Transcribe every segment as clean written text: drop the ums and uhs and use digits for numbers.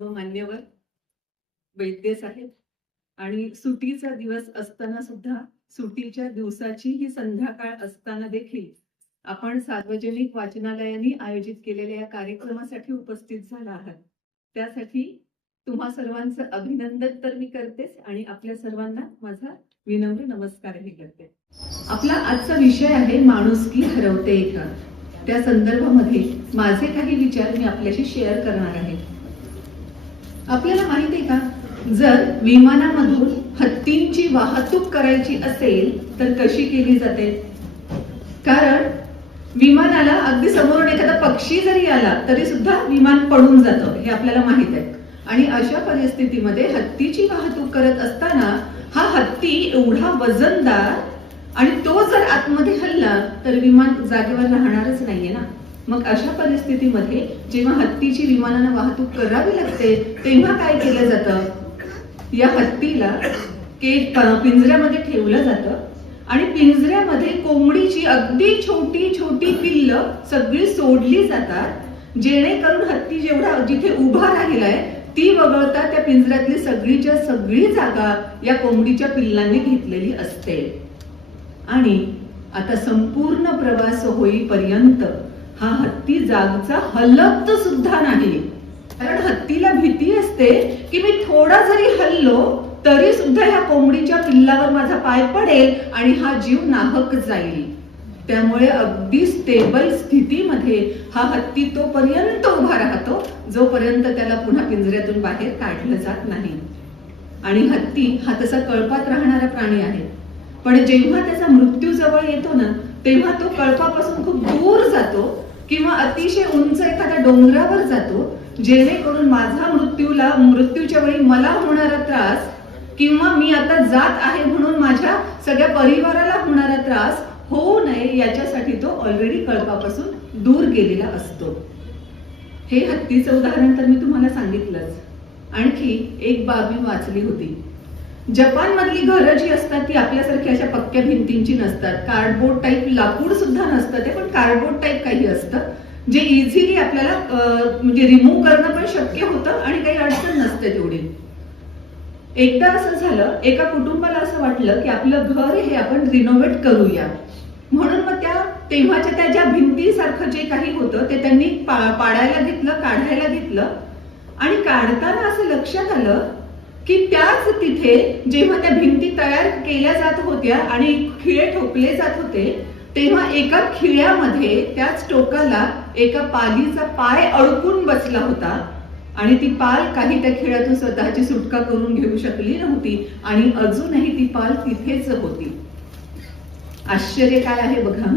मान्यवर वैद्य साहेब आणि सुटीचा दिवस असताना सुद्धा सुटीच्या दिवसाची ही संध्याकाळ असताना देखील आपण सार्वजनिक वाचनालयाने आयोजित केलेल्या या कार्यक्रमासाठी उपस्थित झाला आहात. त्यासाठी तुम्हा सर्वांचं अभिनंदन तर मी करतेच आणि आपल्या सर्वांना माझा विनम्र नमस्कारही करते. आपला आजचा विषय आहे माणुसकी हरवते का. त्या संदर्भामध्ये माझे काही विचार मी आपल्याशी शेअर करणार आहे. आपल्याला माहिती आहे का, जर विमानामधून हत्तींची वाहतूक करायची असेल तर कशी केली जाते? कारण विमानाला अगदी समोरून एखादा पक्षी जरी आला तरी सुद्धा विमान पडून जातं, हे आपल्याला माहित आहे. आणि अशा परिस्थितीमध्ये हत्तीची वाहतूक करत असताना हा हत्ती एवढा वजनदार आणि तो जर आतमध्ये हल्ला तर विमान जागेवर राहणारच नाहीये ना. मग अशा परिस्थितीमध्ये जेव्हा हत्तीची विमानानं वाहतूक करावी लागते तेव्हा काय केलं जातं? या हत्तीला पिंजऱ्यामध्ये ठेवलं जातं आणि पिंजऱ्यामध्ये कोंबडीची अगदी छोटी छोटी पिल्लं सगळी सोडली जातात, जेणेकरून हत्ती जेवढा जिथे उभा राहिलाय ती वगळता त्या पिंजऱ्यातली सगळीच्या सगळी जागा या कोंबडीच्या पिल्लांनी घेतलेली असते. आणि आता संपूर्ण प्रवास होईपर्यंत हा हत्ती जागचा हलत सुद्धा नाही. कारण हत्तीला भीती असते की मी थोडा जरी हल्लो तरी सुद्धा ह्या कोंबडीच्या पिल्लावर माझा पाय पडेल आणि हा जीव नाहक जाईल. त्यामुळे अगदी स्टेबल स्थितीमध्ये हा हत्ती तोपर्यंत उभा राहतो जोपर्यंत त्याला पुन्हा पिंजऱ्यातून बाहेर काढलं जात नाही. आणि हत्ती हा तसा कळपात राहणारा प्राणी आहे, पण जेव्हा त्याचा मृत्यू जवळ येतो ना तेव्हा तो कळपापासून खूप दूर जातो किंवा अतिशय उंच एखाद्या डोंगरावर जातो, जेणेकरून माझा मृत्यूच्या वेळी मला होणारा त्रास किंवा मी आता जात आहे म्हणून माझ्या सगळ्या परिवाराला होणारा त्रास होऊ नये याच्यासाठी तो ऑलरेडी कळपापासून दूर गेलेला असतो. हे हत्तीचं उदाहरण तर मी तुम्हाला सांगितलंच. आणखी एक बाब मी वाचली होती. जपान मधली घरं जी असतात ती आपल्यासारखी अशा पक्क्या भिंतींची नसतात. कार्डबोर्ड टाईप लाकूड सुद्धा नसतं ते, पण कार्डबोर्ड टाईप काही असतं जे इझिली आपल्याला म्हणजे रिमूव्ह करणं पण शक्य होतं आणि काही अडचण नसते तेवढी. एकदा असं झालं, एका कुटुंबाला असं वाटलं की आपलं घर हे आपण रिनोव्हेट करूया, म्हणून मग तेव्हाच्या त्या ज्या भिंतीसारखं जे काही होतं ते त्यांनी पाडायला घेतलं, काढायला घेतलं. आणि काढताना असं लक्षात आलं की त्याच तिथे जेव्हा त्या भिंती तयार केल्या जात होत्या आणि खिळे ठोकले जात होते तेव्हा एका खिळ्यामध्ये त्याच टोकाला एका पालीचा पाय अडकून बसला होता आणि ती पाल काही त्या खिळ्यातून स्वतःची सुटका करून घेऊ शकली नव्हती आणि अजूनही ती पाल तिथेच होती. आश्चर्य काय आहे बघा.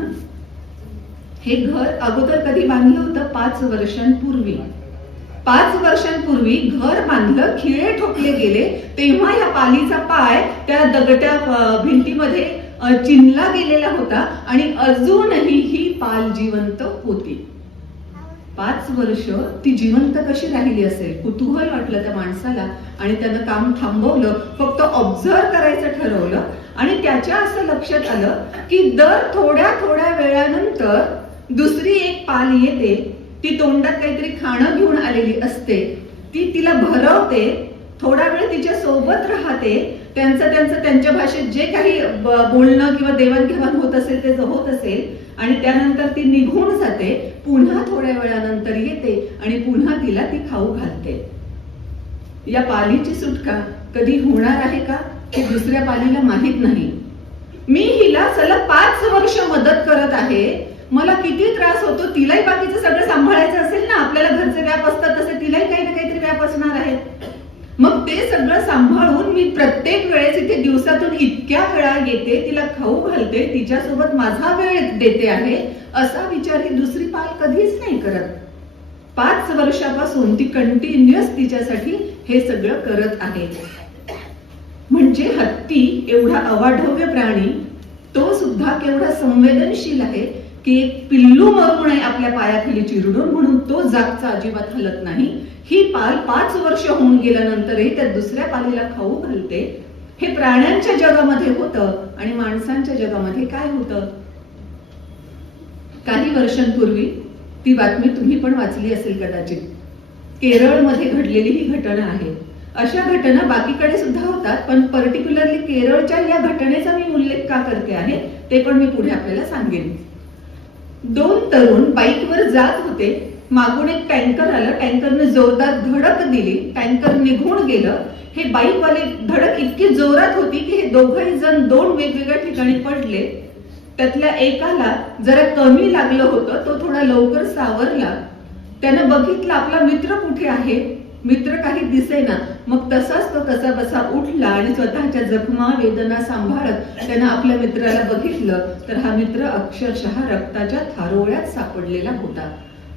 हे घर अगोदर कधी बांधलं होतं? 5 वर्षांपूर्वी. 5 वर्षांपूर्वी घर बांधलं, खिळे ठोकले गेले, तेव्हा या पालीचा पाय त्या दगड्या भिंतीमध्ये चिनला गेलेला होता आणि अजूनही ही पाल जिवंत होती. 5 वर्ष ती जिवंत कशी राहिली असेल? कुतूहल वाटलं त्या माणसाला आणि त्यानं काम थांबवलं, फक्त ऑब्झर्व करायचं ठरवलं. आणि त्याच्या असं लक्षात आलं की दर थोड्या थोड्या वेळानंतर दुसरी एक पाल येते, ती तोंडात काहीतरी खाणं घेऊन आलेली असते, ती तिला भरवते, थोडा वेळ तिच्या सोबत राहते, त्यांच्या भाषेत जे काही बोलणं किंवा देवाणघेवाण होत असेल ते होत असेल आणि त्यानंतर ती निघून जाते. पुन्हा थोड्या वेळानंतर येते आणि पुन्हा तिला ती खाऊ घालते. या पालीची सुटका कधी होणार आहे का हे दुसऱ्या पालीला माहित नाही. मी हिला सलग 5 वर्ष मदत करत आहे, मला किती त्रास होतो, तिलाही बाकीचं सगळं सांभाळायचं असेल ना, आपल्याला घरचे व्याप असतात तसे तिलाही काही ना काहीतरी व्याप असणार आहेत. मग ते सगळं सांभाळून मी प्रत्येक वेळेस इथे दिवसातून इतक्या वेळा येते, तिला खाऊ घालते, तिच्यासोबत माझा वेळ देते आहे, असा विचार ही दुसरी पाल कधीच नाही करत. 5 वर्षापासून ती कंटिन्युअस तिच्यासाठी हे सगळं करत आहे. म्हणजे हत्ती एवढा अवाढव्य प्राणी तो सुद्धा केवढा संवेदनशील आहे की एक पिल्लू मरू नये आपल्या पायाखाली चिरडून म्हणून तो जागचा अजिबात हलत नाही. ही पाल 5 वर्ष होऊन गेल्यानंतरही त्या दुसऱ्या पालीला खाऊ घालते. हे प्राण्यांच्या जगामध्ये होतं आणि माणसांच्या जगामध्ये काय होतं? काही वर्षांपूर्वी ती बातमी तुम्ही पण वाचली असेल कदाचित केरळमध्ये घडलेली ही घटना आहे. अशा घटना बाकीकडे सुद्धा होतात, पण पर्टिक्युलरली केरळच्या या घटनेचा मी उल्लेख का करते आहे ते पण मी पुढे आपल्याला सांगेन. 2 तरुण बाईकवर जात होते. मागून एक टँकर आलं. टँकरने जोरदार धडक दिली. टँकर निघून गेलं. हे बाईकवाले धडक इतकी जोरात होती की हे दोघंही जण 2 वेगवेगळ्या ठिकाणी पडले. त्यातल्या एकाला जरा कमी लागलं होतं. तो थोडा लवकर सावरला. त्यानं बघितलं आपला मित्र कुठे आहे. मित्र काही दिसेना. मग तसाच तो कसा बसा उठला आणि स्वतःच्या जखमा वेदना सांभाळत त्यानं आपल्या मित्राला बघितलं तर हा मित्र अक्षरशः रक्ताच्या थारोळ्यात सापडलेला होता.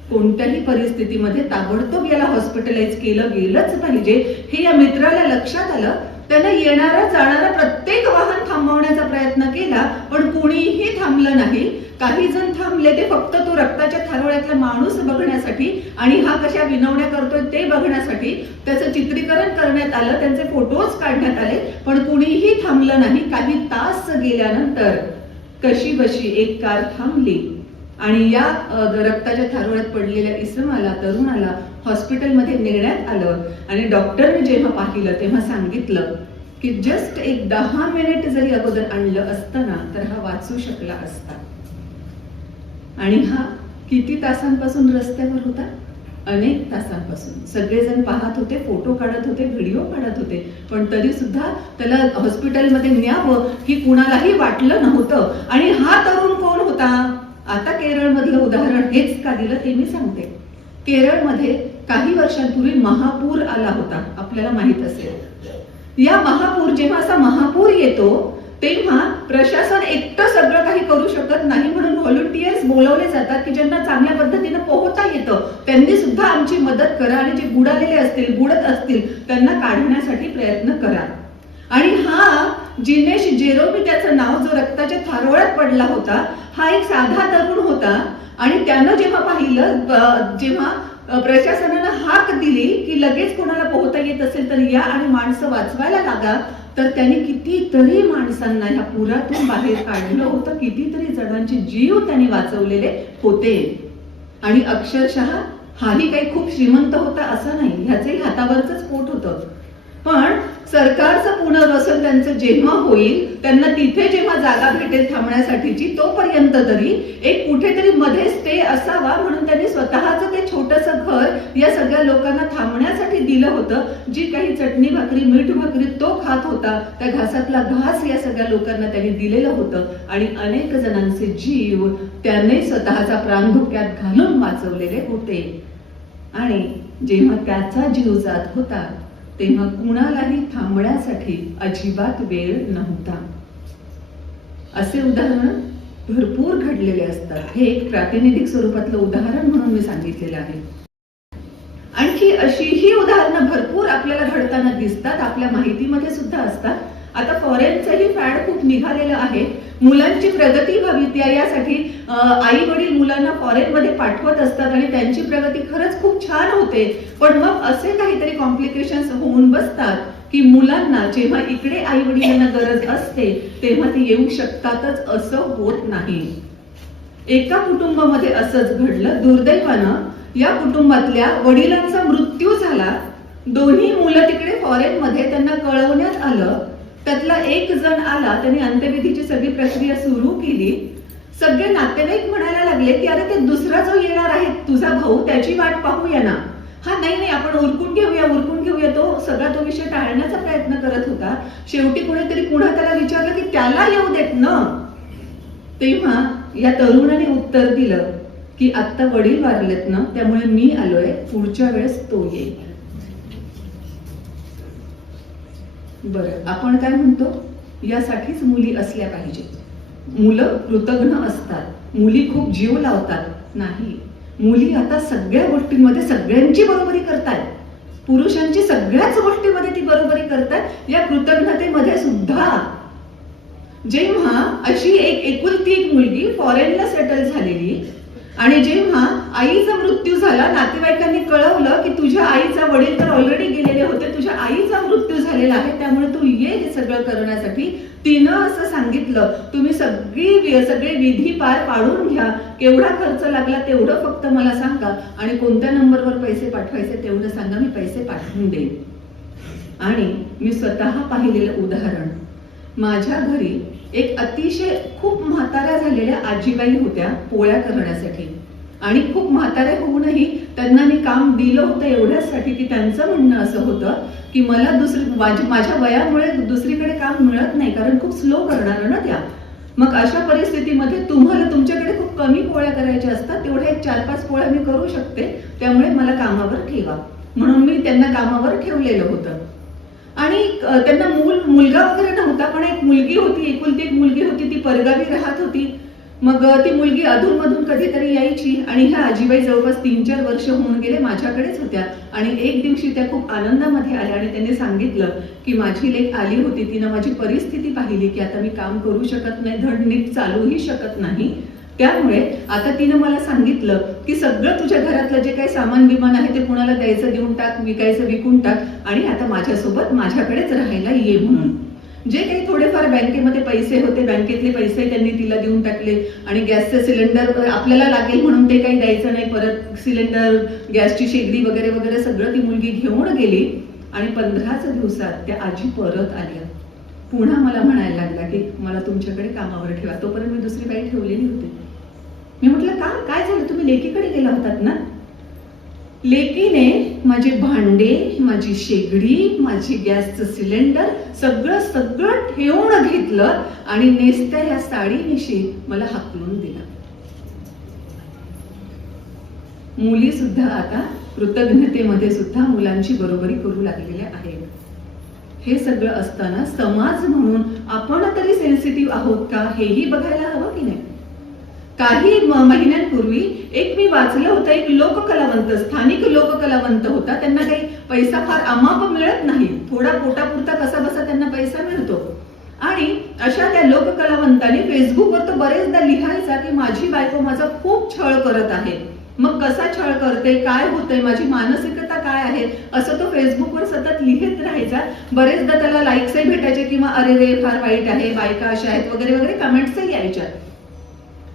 कोणत्याही परिस्थितीमध्ये ताबडतोब याला हॉस्पिटलाइज केलं गेलंच पाहिजे हे या मित्राला लक्षात आलं. त्यानं येणारा जाणारा प्रत्येक वाहन थांबवण्याचा प्रयत्न केला, पण कुणीही थांबलं नाही. काही जण थांबले ते फक्त तो रक्ताच्या थारोळ्यातला माणूस बघण्यासाठी आणि हा कशा विनवण्या करतोय ते बघण्यासाठी. त्याचं चित्रीकरण करण्यात आलं, त्यांचे फोटोज काढण्यात आले, पण कुणीही थांबलं नाही. काही तास गेल्यानंतर कशीबशी एक कार थांबली आणि या रक्ताच्या थारोळ्यात पडलेल्या इसमाला, तरुणाला हॉस्पिटलमध्ये नेण्यात आलं. आणि डॉक्टरने जेव्हा पाहिलं तेव्हा सांगितलं की जस्ट एक 10 मिनिट जरी अगोदर आणलं असतं ना तर हा वाचू शकला असता. आणि हा किती तासांपासून रस्त्यावर होता? अनेक तासांपासून. सगळेजण पाहत होते, फोटो काढत होते, व्हिडिओ काढत होते, पण तरी सुद्धा त्याला हॉस्पिटलमध्ये न्यावं की कुणालाही वाटलं नव्हतं. आणि हा तरुण कोण होता? आता केरळमधलं उदाहरण हेच का दिलं ते मी सांगते. केरळमध्ये काही वर्षांपूर्वी महापूर आला होता, आपल्याला माहित असेल. या महापूर, जेव्हा असा महापूर येतो तेव्हा प्रशासन एकटं सगळं काही करू शकत नाही, म्हणून व्हॉलंटियर्स बोलवले जातात की ज्यांना चांगल्या पद्धतीने पोहता येतं त्यांनी सुद्धा आमची मदत करा आणि जे बुडालेले असतील, बुडत असतील त्यांना काढण्यासाठी प्रयत्न करा. आणि हा जिनेश जेरोमी, त्याचं नाव, जो रक्ताच्या थारोळ्यात पडला होता, हा एक साधा तरुण होता. आणि त्यानं जेव्हा पाहिलं, जेव्हा प्रशासनानं हाक दिली की लगेच कोणाला पोहता येत असेल तर या आणि माणसं वाचवायला लागा, तर त्यांनी कितीतरी माणसांना ह्या पुरातून बाहेर काढलं होतं. कितीतरी जणांचे जीव त्यांनी वाचवलेले होते. आणि अक्षरशः हाही काही खूप श्रीमंत होता असं नाही, ह्याचंही हातावरच पोट होतं. पण सरकारचं पुनर्वसन त्यांचं जेव्हा होईल, त्यांना तिथे जेव्हा जागा भेटेल थांबण्यासाठीची, तोपर्यंत तरी एक कुठेतरी मध्ये स्टे असावा म्हणून त्यांनी स्वतःचं ते छोटंसं घर या सगळ्या लोकांना थांबण्यासाठी दिलं होतं. जी काही चटणी भाकरी, मीठ भाकरी तो खात होता, त्या घासातला घास या सगळ्या लोकांना त्यांनी दिलेलं होतं. आणि अनेक जणांचे जीव त्याने स्वतःचा प्राण धोक्यात घालून वाचवलेले होते. आणि जेव्हा त्याचा जीव जात होता तेव्हा कुणालाही थांबण्यासाठी अजिबात वेळ नव्हता. असे उदाहरण भरपूर घडलेले असतात. हे एक प्रातिनिधिक स्वरूपातलं उदाहरण म्हणून मी सांगितलेलं आहे. आणखी अशीही उदाहरणं भरपूर आपल्याला घडताना दिसतात, आपल्या माहितीमध्ये सुद्धा असतात. आता फॉरेनचंही फॅड खूप निघालेलं आहे. मुलांची प्रगती व्हावी यासाठी आई वडील मुलांना फॉरेनमध्ये पाठवत असतात आणि त्यांची प्रगती खरंच खूप छान होते. पण मग असे काहीतरी कॉम्प्लिकेशन्स होऊन बसतात की मुलांना जेव्हा इकडे आई वडिलांना गरज असते तेव्हा ती येऊ शकतातच असं होत नाही. एका कुटुंबामध्ये असंच घडलं. दुर्दैवानं या कुटुंबातल्या वडिलांचा मृत्यू झाला. दोन्ही मुलं तिकडे फॉरेनमध्ये, त्यांना कळवण्यात आलं. त्यातला एक जण आला, त्यांनी अंत्यविधीची सगळी प्रक्रिया सुरू केली. सगळे नातेवाईक म्हणायला लागले की अरे ते दुसरा जो येणार आहे तुझा भाऊ, त्याची वाट पाहूया ना. हा नाही आपण उरकून घेऊया. तो सगळा तो विषय टाळण्याचा प्रयत्न करत होता. शेवटी कुणीतरी पुन्हा त्याला विचारलं की त्याला येऊ देत ना. तेव्हा या तरुणाने उत्तर दिलं की आता वडील वारलेत ना, त्यामुळे मी आलोय, पुढच्या वेळेस तो येईल. बरं, आपण काय म्हणतो? यासाठीच मुली असल्या पाहिजेत. मुलं कृतज्ञ असतात, मुली खूप जीव लावतात. नाही, मुली आता सगळ्या गोष्टींमध्ये सगळ्यांची बरोबरी करतात. पुरुषांची सगळ्याच गोष्टीमध्ये ती बरोबरी करतात. या कृतज्ञतेमध्ये सुद्धा. जेव्हा अशी एक एकुलती एक मुलगी फॉरेनला सेटल झालेली आणि जेव्हा आईचा मृत्यू झाला, नातेवाईकांनी कळवलं की तुझ्या आईचा, वडील तर ऑलरेडी गेलेले होते, तुझ्या आईचा मृत्यू झालेला आहे, त्यामुळे तू ये हे सगळं करण्यासाठी. तिनं असं सांगितलं, तुम्ही सगळे विधी पार पाडून घ्या, केवढा खर्च लागला तेवढं फक्त मला सांगा आणि कोणत्या नंबरवर पैसे पाठवायचे तेवढं सांगा, मी पैसे पाठवून देईन. आणि मी स्वतः पाहिलेलं उदाहरण, माझ्या घरी एक अतिशय खूप म्हाताऱ्या झालेल्या आजीबाई होत्या पोळ्या करण्यासाठी आणि खूप म्हाताऱ्या होऊनही त्यांना मी काम दिलं होतं एवढ्यासाठी की त्यांचं म्हणणं असं होतं की मला माझ्या वयामुळे दुसरीकडे काम मिळत नाही, कारण खूप स्लो करणार ना त्या. मग अशा परिस्थितीमध्ये तुम्हाला तुमच्याकडे खूप कमी पोळ्या करायच्या असतात, तेवढ्या 4-5 पोळ्या मी करू शकते, त्यामुळे मला कामावर ठेवा. म्हणून मी त्यांना कामावर ठेवलेलं होतं. आणि त्यांना मुलगा वगैरे नव्हता, पण एक मुलगी होती, एकुलती एक मुलगी होती, ती परगावी राहत होती. मग ती मुलगी अधूनमधून कधीतरी यायची आणि ह्या आजीबाई जवळपास 3-4 वर्ष होऊन गेले माझ्याकडेच होत्या. आणि एक दिवशी त्या खूप आनंदामध्ये आल्या आणि त्यांनी सांगितलं की माझी लेक आली होती, तिनं माझी परिस्थिती पाहिली की आता मी काम करू शकत नाही, धड नीट चालूही शकत नाही, त्यामुळे आता तिनं मला सांगितलं की सगळं तुझ्या घरातलं जे काही सामान बिमान आहे ते कुणाला द्यायचं देऊन टाक, विकायचं विकून टाक आणि आता माझ्यासोबत माझ्याकडेच राहायला ये म्हणून. जे काही थोडेफार बँकेमध्ये पैसे होते, बँकेतले पैसे त्यांनी तिला देऊन टाकले आणि गॅसचं सिलेंडर आपल्याला लागेल म्हणून ते काही द्यायचं नाही, परत सिलेंडर, गॅसची शेगडी वगैरे वगैरे सगळं ती मुलगी घेऊन गेली. आणि 15च दिवसात त्या आजी परत आल्या. पुन्हा मला म्हणायला लागला की मला तुमच्याकडे कामावर ठेवा. तोपर्यंत मी दुसरी बाई ठेवलेली होती. मी म्हटलं काय झालं, तुम्ही लेकीकडे गेला होतात ना? लेकीने माझे भांडे, माझी शेगडी, माझी गॅसचं सिलेंडर सगळं ठेवून घेतलं आणि नेसत्या या साडीनिशी मला हाकलून दिला. मुली सुद्धा आता कृतज्ञतेमध्ये सुद्धा मुलांची बरोबरी करू लागलेल्या आहेत. हे सगळं असताना समाज म्हणून आपण तरी सेन्सिटिव्ह आहोत का हेही बघायला हवं की नाही. काही महिन्यांपूर्वी एक मी वाचलं होतं, एक लोककलावंत, स्थानिक लोककलावंत होता. त्यांना काही पैसा फार अमाप मिळत नाही, थोडा पोटापुरता कसा बसा त्यांना पैसा मिळतो. आणि अशा त्या लोककलावंताने फेसबुकवर तो बरेचदा लिहायचा की माझी बायको माझा खूप छळ करत आहे. मग कसा छळ करते, काय होतंय, माझी मानसिकता काय आहे, असं तो फेसबुकवर सतत लिहित राहायचा. बरेचदा त्याला लाईक्सही भेटायचे किंवा अरे रे फार वाईट आहे, बायका अशा आहेत वगैरे वगैरे कमेंट्सही यायच्या.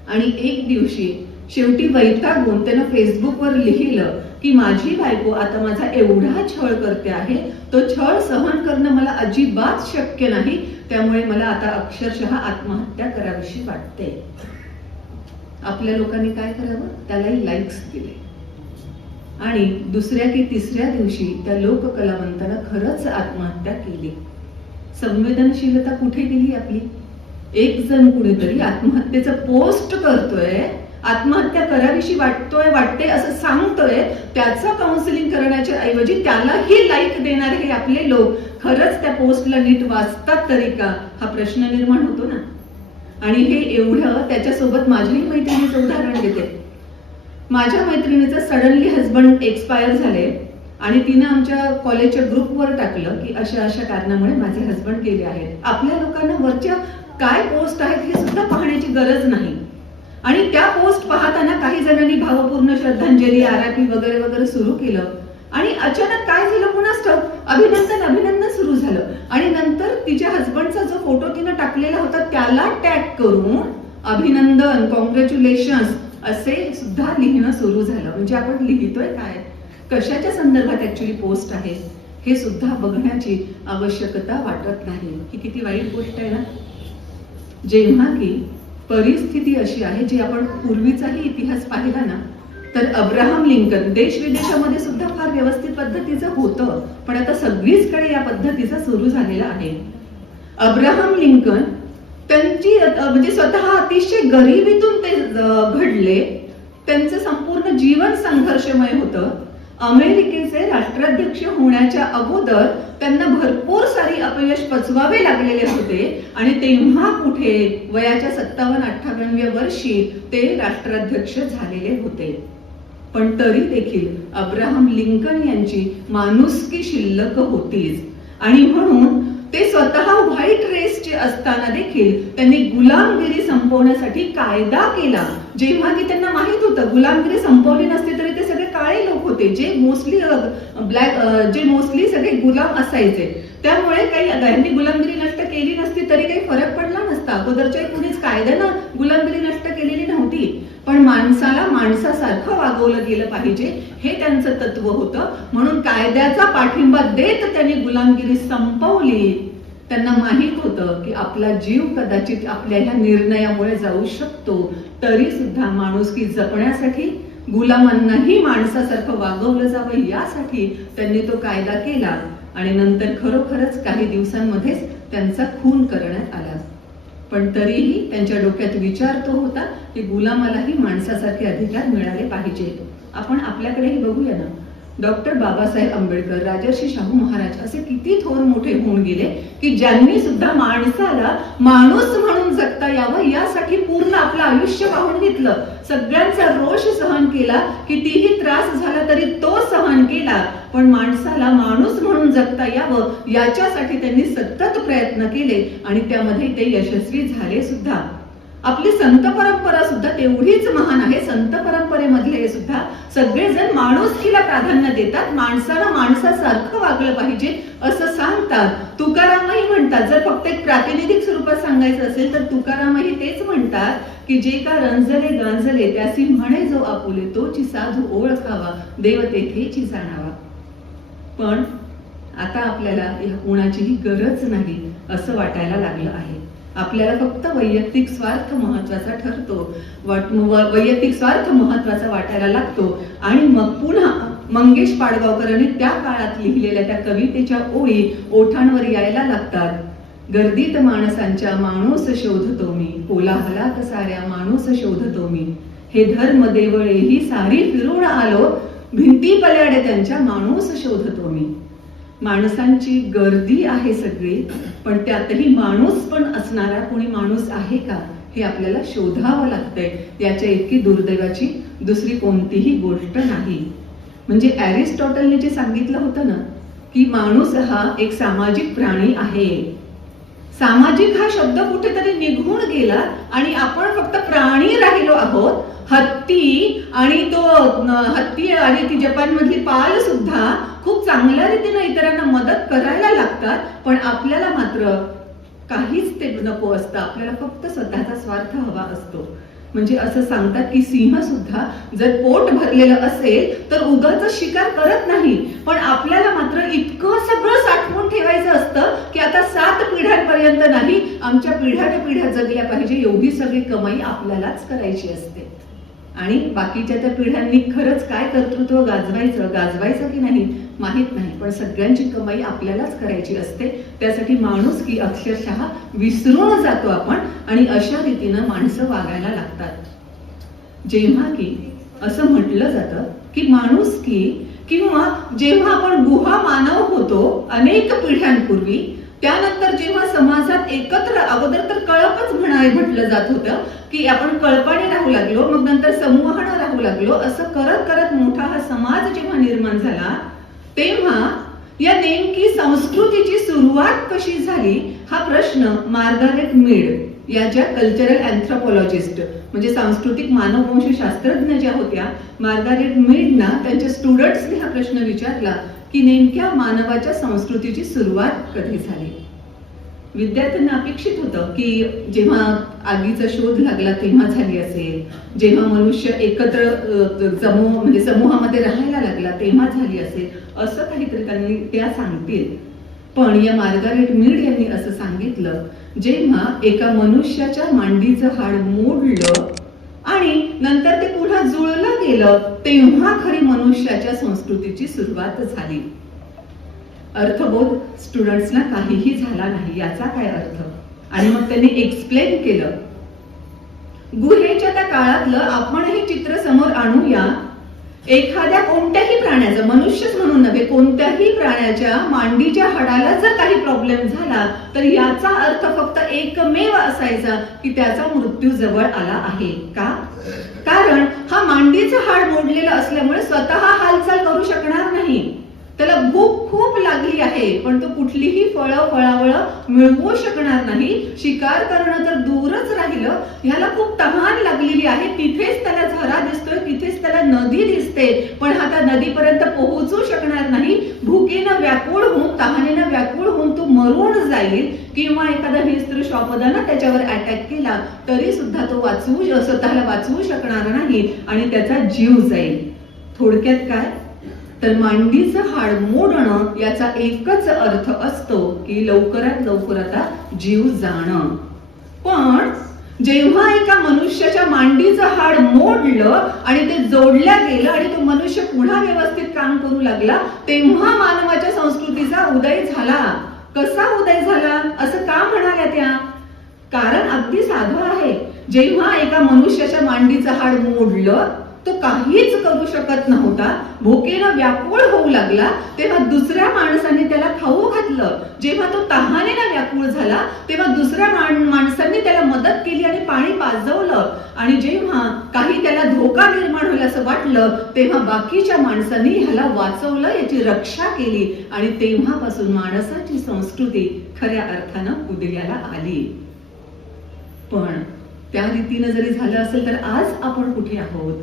आणि एक दिवशी शेवटी वैतागून त्यानं फेसबुकवर लिहिलं की माझी बायको आता माझा एवढा छळ करते आहे, तो छळ सहन करणं मला अजिबात शक्य नाही, त्यामुळे मला आता अक्षरशः आत्महत्या करावीशी वाटते. आपल्या लोकांनी काय करावं, त्यालाही लाईक्स दिले. आणि दुसऱ्या की तिसऱ्या दिवशी त्या लोककलावंतानं खरंच आत्महत्या केली. संवेदनशीलता कुठे गेली आपली? एक जण कुणीतरी आत्महत्येचं पोस्ट करतोय, आत्महत्या करावीशी वाटते असं सांगतोय, त्याचं काउन्सिलिंग करण्याच्या ऐवजी त्यालाही लाईक देणारे हे आपले लोक खरंच त्या पोस्टला नीट वाचतात तरी का, हा प्रश्न निर्माण होतो ना. आणि हे एवढं त्याच्यासोबत माझ्याही मैत्रिणीचं उदाहरण देते. माझ्या मैत्रिणीचं सडनली हजबंड एक्सपायर झाले आणि तिनं आमच्या कॉलेजच्या ग्रुपवर टाकलं की अशा अशा कारणामुळे माझे हजबंड गेले आहेत. आपल्या लोकांना वरच्या काय पोस्ट आहेत हे सुद्धा पाहण्याची गरज नाही. आणि त्या पोस्ट पाहताना काही जणांनी भावपूर्ण श्रद्धांजली, आरती वगैरे वगैरे सुरू केलं. आणि अचानक काय झालं कुणास ठाऊक, अभिनंदन सुरू झालं. आणि नंतर तिच्या हजबंडचा जो फोटो तिनं टाकलेला होता त्याला टॅग करून अभिनंदन, कॉंग्रॅच्युलेशन्स असे सुद्धा लिहिणं सुरू झालं. म्हणजे आपण लिहितोय काय, कशाच्या संदर्भात ऍक्च्युली पोस्ट आहे हे सुद्धा बघण्याची आवश्यकता वाटत नाही. ही किती वाईट गोष्ट आहे ना. जेव्हा की परिस्थिती अशी आहे, जी आपण पूर्वीचाही इतिहास पाहिला ना, तर अब्राहम लिंकन देश विदेशामध्ये सुद्धा फार व्यवस्थित पद्धतीचं होतं, पण आता सगळीचकडे या पद्धतीचा सुरू झालेला आहे. अब्राहम लिंकन त्यांची म्हणजे स्वतः अतिशय गरिबीतून ते घडले. त्यांचं संपूर्ण जीवन संघर्षमय होतं. अमेरिकेचे राष्ट्राध्यक्ष होण्याच्या अगोदर त्यांना भरपूर सारी अपयश पचवावे लागलेले होते आणि तेव्हा कुठे वयाच्या 57-58व्या वर्षी ते राष्ट्राध्यक्ष झालेले होते. पण तरी देखील अब्राहम लिंकन यांची माणुसकी शिल्लक होतीच. आणि म्हणून ते स्वतः व्हाईट रेसचे असताना देखील त्यांनी गुलामगिरी संपवण्यासाठी कायदा केला. जेव्हा की त्यांना माहित होतं गुलामगिरी संपवली नसती तरी ते सगळे काळे लोक होते जे मोस्टली जे मोस्टली सगळे गुलाम असायचे. त्यामुळे काही यांनी गुलामगिरी नष्ट केली नसती तरी काही फरक पडला नसता. अगोदरच्या कुणीच कायद्यानं गुलामगिरी नष्ट केलेली नव्हती, पण माणसाला माणसासारखं वागवलं गेलं पाहिजे हे त्यांचं तत्व होतं. म्हणून कायद्याचा पाठिंबा देत त्यांनी गुलामगिरी संपवली. त्यांना माहित होतं की आपला जीव कदाचित आपल्या ह्या निर्णयामुळे जाऊ शकतो, तरी सुद्धा माणुसकी जपण्यासाठी गुलामांनाही माणसासारखं वागवलं जावं यासाठी त्यांनी तो कायदा केला. आणि नंतर खरोखरच काही दिवसांमध्येच त्यांचा खून करण्यात आला. पण तरीही त्यांच्या डोक्यात विचार तो होता की गुलामालाही माणसासारखे अधिकार मिळाले पाहिजे. आपण आपल्याकडेही बघूया ना, डॉक्टर बाबासाहेब आंबेडकर, राजर्षी शाहू महाराज असे किती थोर मोठे होऊन गेले की ज्यांनी सुद्धा माणसाला माणूस म्हणून जगता यावं यासाठी पूर्ण आपलं आयुष्य वाहून घेतलं. सगळ्यांचा रोष सहन केला, कितीही त्रास झाला तरी तो सहन केला, पण माणसाला माणूस म्हणून जगता यावं याच्यासाठी त्यांनी सतत प्रयत्न केले आणि त्यामध्ये ते यशस्वी झाले सुद्धा. आपली संत परंपरा सुद्धा तेवढीच महान आहे. संत परंपरेमधले सुद्धा सगळेजण माणुसकीला प्राधान्य देतात, माणसाला माणसासारखं वागलं पाहिजे असं सांगतात. तुकारामही म्हणतात, जर फक्त एक प्रातिनिधिक स्वरूपात सांगायचं असेल तर तुकारामही तेच म्हणतात की जे का रंजले गांजले त्यासी म्हणे जो आपुले, तोची साधू ओळखावा देव तेथेची जाणावा. पण आता आपल्याला या कोणाचीही गरज नाही असं वाटायला लागलं आहे. आपल्याला फक्त वैयक्तिक स्वार्थ महत्वाचा ठरतो, वैयक्तिक स्वार्थ महत्वाचा वाटायला लागतो. आणि मग पुन्हा मंगेश पाडगावकरांनी त्या काळात लिहिलेल्या त्या कवितेच्या ओळी ओठांवर यायला लागतात. गर्दीत माणसांच्या माणूस शोधतो मी, कोलाहलात साऱ्या माणूस शोधतो मी, हे धर्म देवळे ही सारी फिरून आलो, भिंती पल्याडे त्यांच्या माणूस शोधतो मी. माणसांची गर्दी आहे सगळी, पण त्यातही माणूस पण असणारा कोणी माणूस आहे का हे आपल्याला शोधावं लागतंय. याच्या इतकी दुर्दैवाची दुसरी कोणतीही गोष्ट नाही. म्हणजे अरिस्टॉटलने जे सांगितलं होतं ना की माणूस हा एक सामाजिक प्राणी आहे, सामाजिक हा शब्द कुठेतरी निघून गेला आणि आपण फक्त प्राणी राहिलो आहोत. हत्ती आणि ती जपानमधली पाल सुद्धा खूप चांगल्या रीतीने इतरांना मदत करायला लागतात, पण आपल्याला मात्र काहीच ते नको असतं. आपल्याला फक्त स्वतःचा स्वार्थ हवा असतो. म्हणजे असं सांगतात की सिंह सुद्धा जर पोट भरलेलं असेल तर उगाच शिकार करत नाही, पण आपल्याला मात्र इतकं सगळं साठवून ठेवायचं असतं की आता 7 पिढ्यांपर्यंत नाही, आमच्या पिढ्या जगल्या पाहिजे एवढी सगळी कमाई आपल्यालाच करायची असते. आणि बाकीच्या त्या पिढ्यांनी खरंच काय कर्तृत्व गाजवायचं की नाही माहित नाही, पण सगळ्यांची कमाई आपल्यालाच करायची असते. त्यासाठी माणुसकी अक्षरशः विसरून जातो आपण आणि अशा रीतीनं माणसं वागायला लागतात. जेव्हा की असं म्हटलं जातं की माणुसकी किंवा जेव्हा आपण गुहा मानव होतो अनेक पिढ्यांपूर्वी, त्यानंतर जेव्हा समाजात एकत्र, अगोदर तर कळपच म्हटलं जात होतं की आपण कळपाने राहू लागलो, मग नंतर समूहानं राहू लागलो, असं करत करत मोठा हा समाज जेव्हा निर्माण झाला तेव्हा या नेमकी संस्कृतीची सुरुवात कशी झाली हा प्रश्न मार्गारेट मीड या ज्या कल्चरल अँथ्रोपॉलॉजिस्ट म्हणजे सांस्कृतिक मानववंश शास्त्रज्ञ ज्या होत्या, मार्गारेट मीडना त्यांच्या स्टुडंट्सने हा प्रश्न विचारला की नेमक्या मानवाच्या संस्कृतीची सुरुवात कधी झाली. विद्यार्थ्यांना अपेक्षित होतं की जेव्हा आगीचा शोध लागला तेव्हा झाली असेल, जेव्हा मनुष्य एकत्र समूहामध्ये राहायला लागला तेव्हा झाली असेल, असं काहीतरी त्यांनी त्या सांगतील. पण या मार्गारेट मीड यांनी असं सांगितलं, जेव्हा एका मनुष्याच्या मांडीचं हाड मोडलं आणि नंतर ते पुन्हा जुळलं गेलं तेव्हा खरी मनुष्याच्या संस्कृतीची सुरुवात झाली. अर्थबोध स्टुडंट्सना काहीही झाला नाही. याचा काय अर्थ? आणि मग त्यांनी एक्सप्लेन केलं. गुहेच्या त्या काळातलं आपणही चित्र समोर आणूया. एखाद्या कोणत्याही प्राण्याचं, मनुष्यच म्हणून नव्हे, कोणत्याही प्राण्याच्या मांडीच्या हाडाला जर काही प्रॉब्लेम झाला तर याचा अर्थ फक्त एकमेव असायचा की त्याचा मृत्यू जवळ आला आहे. का? कारण हा मांडीचं हाड मोडलेलं असल्यामुळे स्वतः हालचाल करू शकणार नाही. त्याला भूक खूप लागली आहे आहे, पण तो कुठलीही फळावळं मिळवू शकणार नाही. शिकार करणं तर दूरच राहिलं, ह्याला खूप तहान लागलेली आहे. तिथेच त्याला झरा दिसतोय, तिथेच त्याला नदी दिसते, पण हा त्या नदीपर्यंत पोहोचू शकणार नाही. भुकेनं व्याकुळ होऊन, तहानेनं व्याकुळ होऊन तो मरून जाईल, किंवा एखादा हिंस्त्र श्वापदानं त्याच्यावर अटॅक केला तरी सुद्धा तो स्वतःला वाचवू शकणार नाही आणि त्याचा जीव जाईल. थोडक्यात काय तर मांडीचं हाड मोडणं याचा एकच अर्थ असतो की लवकरात लवकर आता जीव जाणं. पण जेव्हा एका मनुष्याच्या मांडीचं हाड मोडलं आणि ते जोडल्या गेलं आणि तो मनुष्य पुन्हा व्यवस्थित काम करू लागला, तेव्हा मानवाच्या संस्कृतीचा उदय झाला. कसा उदय झाला असं का म्हणाल्या त्या? कारण अगदी साधं आहे. जेव्हा एका मनुष्याच्या मांडीचं हाड मोडलं, तो काहीच करू शकत नव्हता, भुकेनं व्याकुळ होऊ लागला, तेव्हा दुसऱ्या माणसाने त्याला खाऊ घातलं. जेव्हा तो तहानेनं व्याकुळ झाला, तेव्हा दुसऱ्या माणसांनी त्याला मदत केली आणि पाणी पाजवलं. आणि जेव्हा काही त्याला धोका निर्माण होईल असं वाटलं, तेव्हा बाकीच्या माणसांनी ह्याला वाचवलं, याची रक्षा केली. आणि तेव्हापासून माणसाची संस्कृती खऱ्या अर्थानं उदयाला आली. पण त्या रीतीनं जरी झालं असेल तर आज आपण कुठे आहोत?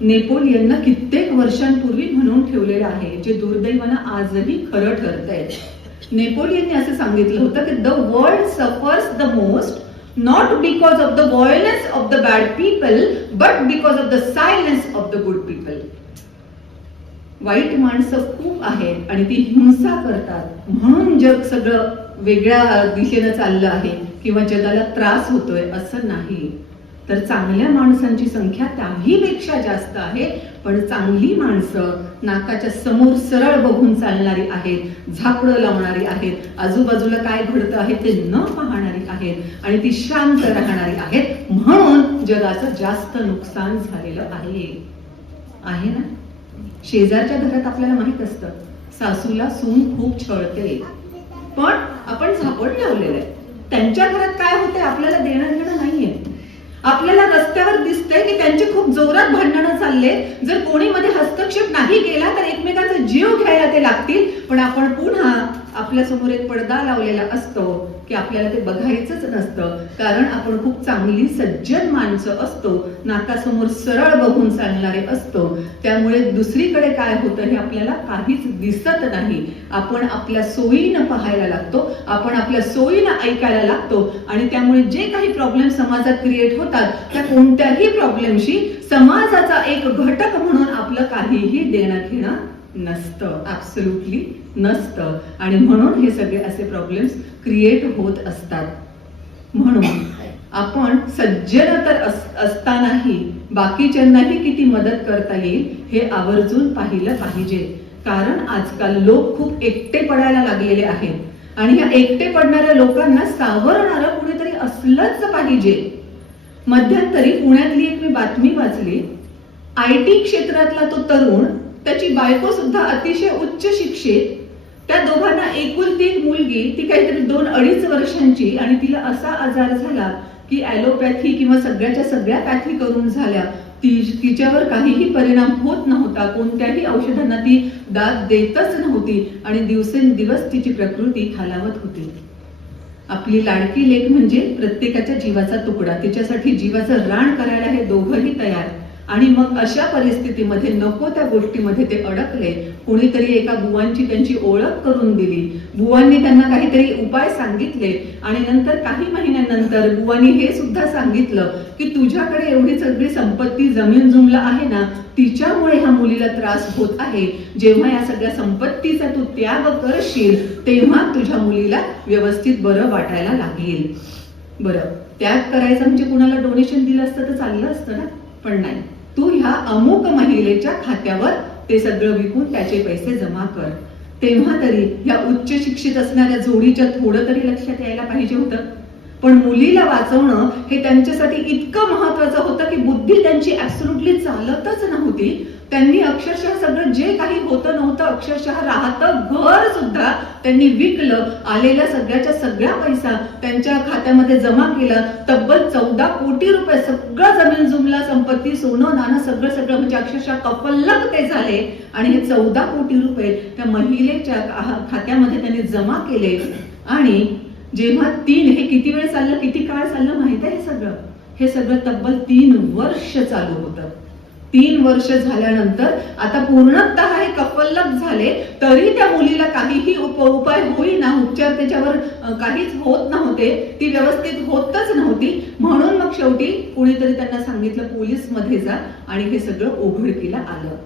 नेपोलियननं कित्येक वर्षांपूर्वी म्हणून ठेवलेलं आहे, जे दुर्दैवानं आजही खरं ठरतंय. नेपोलियनने असं सांगितलं होतं की the world suffers the most not because of the violence of the bad people but because of the silence of the good people. वाईट माणसं खूप आहेत आणि ती हिंसा करतात म्हणून जग सगळं वेगळ्या दिशेनं चाललं आहे किंवा जगाला त्रास होतोय असं नाही. तर चांगल्या माणसांची संख्या त्याहीपेक्षा जास्त आहे. पण चांगली माणसं नाकाच्या समोर सरळ बघून चालणारी आहेत, झापडं लावणारी आहेत, आजूबाजूला काय घडतं आहे ते न पाहणारी आहेत आणि ती शांत राहणारी आहेत. म्हणून जगाचं जास्त नुकसान झालेलं आहे ना. शेजारच्या घरात आपल्याला माहित असतं सासूला सून खूप छळते, पण आपण झापड लावलेलं आहे. त्यांच्या घरात काय होते आपल्याला देणं घेणं नाहीये. आपल्याला रस्त्यावर दिसतंय की त्यांचे खूप जोरात भांडणं चालले. जर कोणी मध्ये हस्तक्षेप नाही केला तर एकमेकांचा जीव घ्यायला ते लागतील. पण आपण पुन्हा आपल्या समोर एक पडदा लावलेला असतो की आपल्याला ते बघायचंच नसतं, कारण आपण खूप चांगली सज्जन माणसं असतो, नाकासमोर सरळ बघून चालणारे असतो. त्यामुळे दुसरीकडे काय होतं हे आपल्याला काहीच दिसत नाही. आपण आपल्या सोयीनं पाहायला लागतो, आपण आपल्या सोयीनं ऐकायला लागतो आणि त्यामुळे जे काही प्रॉब्लेम समाजात क्रिएट होतात त्या कोणत्याही प्रॉब्लेमशी समाजाचा एक घटक म्हणून आपलं काहीही देणं घेणं नसतं, ऍब्सोल्युटली नसतं. आणि म्हणून हे सगळे असे प्रॉब्लेम्स क्रिएट होत असतात. म्हणून आपण सज्जन तर असतानाही बाकीच्यांनाही किती मदत करता येईल हे आवर्जून पाहिलं पाहिजे. कारण आजकाल लोक खूप एकटे पडायला लागलेले आहेत आणि ह्या एकटे पडणाऱ्या लोकांना सावरणारं कुणीतरी असलंच पाहिजे. मध्यंतरी पुण्यातली एक मी बातमी वाचली. IT क्षेत्रातला तो तरुण, त्याची बायको सुद्धा अतिशय उच्च शिक्षित, त्या दोघांना एकुलती एक मुलगी, ती काहीतरी 2-2.5 वर्षांची, आणि तिला असा आजार झाला की ॲलोपॅथी किंवा सगळ्याच्या सगळ्या पॅथी करून झाल्या. तिच्यावर काहीही परिणाम होत नव्हता, कोणत्याही औषधांना ती दाद देतच नव्हती आणि दिवसेंदिवस तिची प्रकृती खालावत होती. आपली लाडकी लेक म्हणजे प्रत्येकाच्या जीवाचा तुकडा, तिच्यासाठी जीवाचं रान करायला हे दोघंही तयार. आणि मग अशा परिस्थितीमध्ये नको त्या गोष्टीमध्ये ते अडकले. कोणीतरी एका बुवांची त्यांची ओळख करून दिली, बुवांनी त्यांना काहीतरी उपाय सांगितले आणि नंतर काही महिन्यानंतर बुवांनी हे सुद्धा सांगितलं की तुझ्याकडे एवढी सगळी संपत्ती जमीन जुमला आहे ना, तिच्यामुळे ह्या मुलीला त्रास होत आहे. जेव्हा या सगळ्या संपत्तीचा तू त्याग करशील तेव्हा तुझ्या मुलीला व्यवस्थित बरं वाटायला लागेल. बरं, त्याग करायचं म्हणजे कुणाला डोनेशन दिलं असतं तर चाललं असतं ना, पण नाही. तू ह्या अमुक महिलेच्या खात्यावर ते सगळं विकून त्याचे पैसे जमा कर. तेव्हा तरी या उच्च शिक्षित असणाऱ्या जोडीच्या थोडं तरी लक्षात यायला पाहिजे होतं. पण मुलीला वाचवणं हे त्यांच्यासाठी इतकं महत्वाचं होतं की बुद्धी त्यांची ऍब्सोल्युटली चालतच नव्हती. त्यांनी अक्षरशः सगळं जे काही होतं नव्हतं, अक्षरशः राहतं घर सुद्धा त्यांनी विकलं, आलेला सगळ्याच्या सगळा पैसा त्यांच्या खात्यामध्ये जमा केला. तब्बल 14 कोटी रुपये, सगळं जमीन जुमला संपत्ती, सोनं नाणं सगळं म्हणजे अक्षरशः कफल्लक ते झाले. आणि हे 14 कोटी रुपये त्या महिलेच्या खात्यामध्ये त्यांनी जमा केले. आणि जेव्हा हे किती वेळ चाललं, किती काळ चाललं माहित आहे? हे सगळं तब्बल 3 वर्ष चालू होतं. 3 वर्ष झाल्यानंतर आता पूर्णतः हे कफल्लक झाले, तरी त्या मुलीला काहीही उपाय होईना, उपचार त्याच्यावर काहीच होत नव्हते, ती व्यवस्थित होतच नव्हती. म्हणून मग शेवटी कुणीतरी त्यांना सांगितलं पोलीस मध्ये जा, आणि हे सगळं उघडकीला आलं.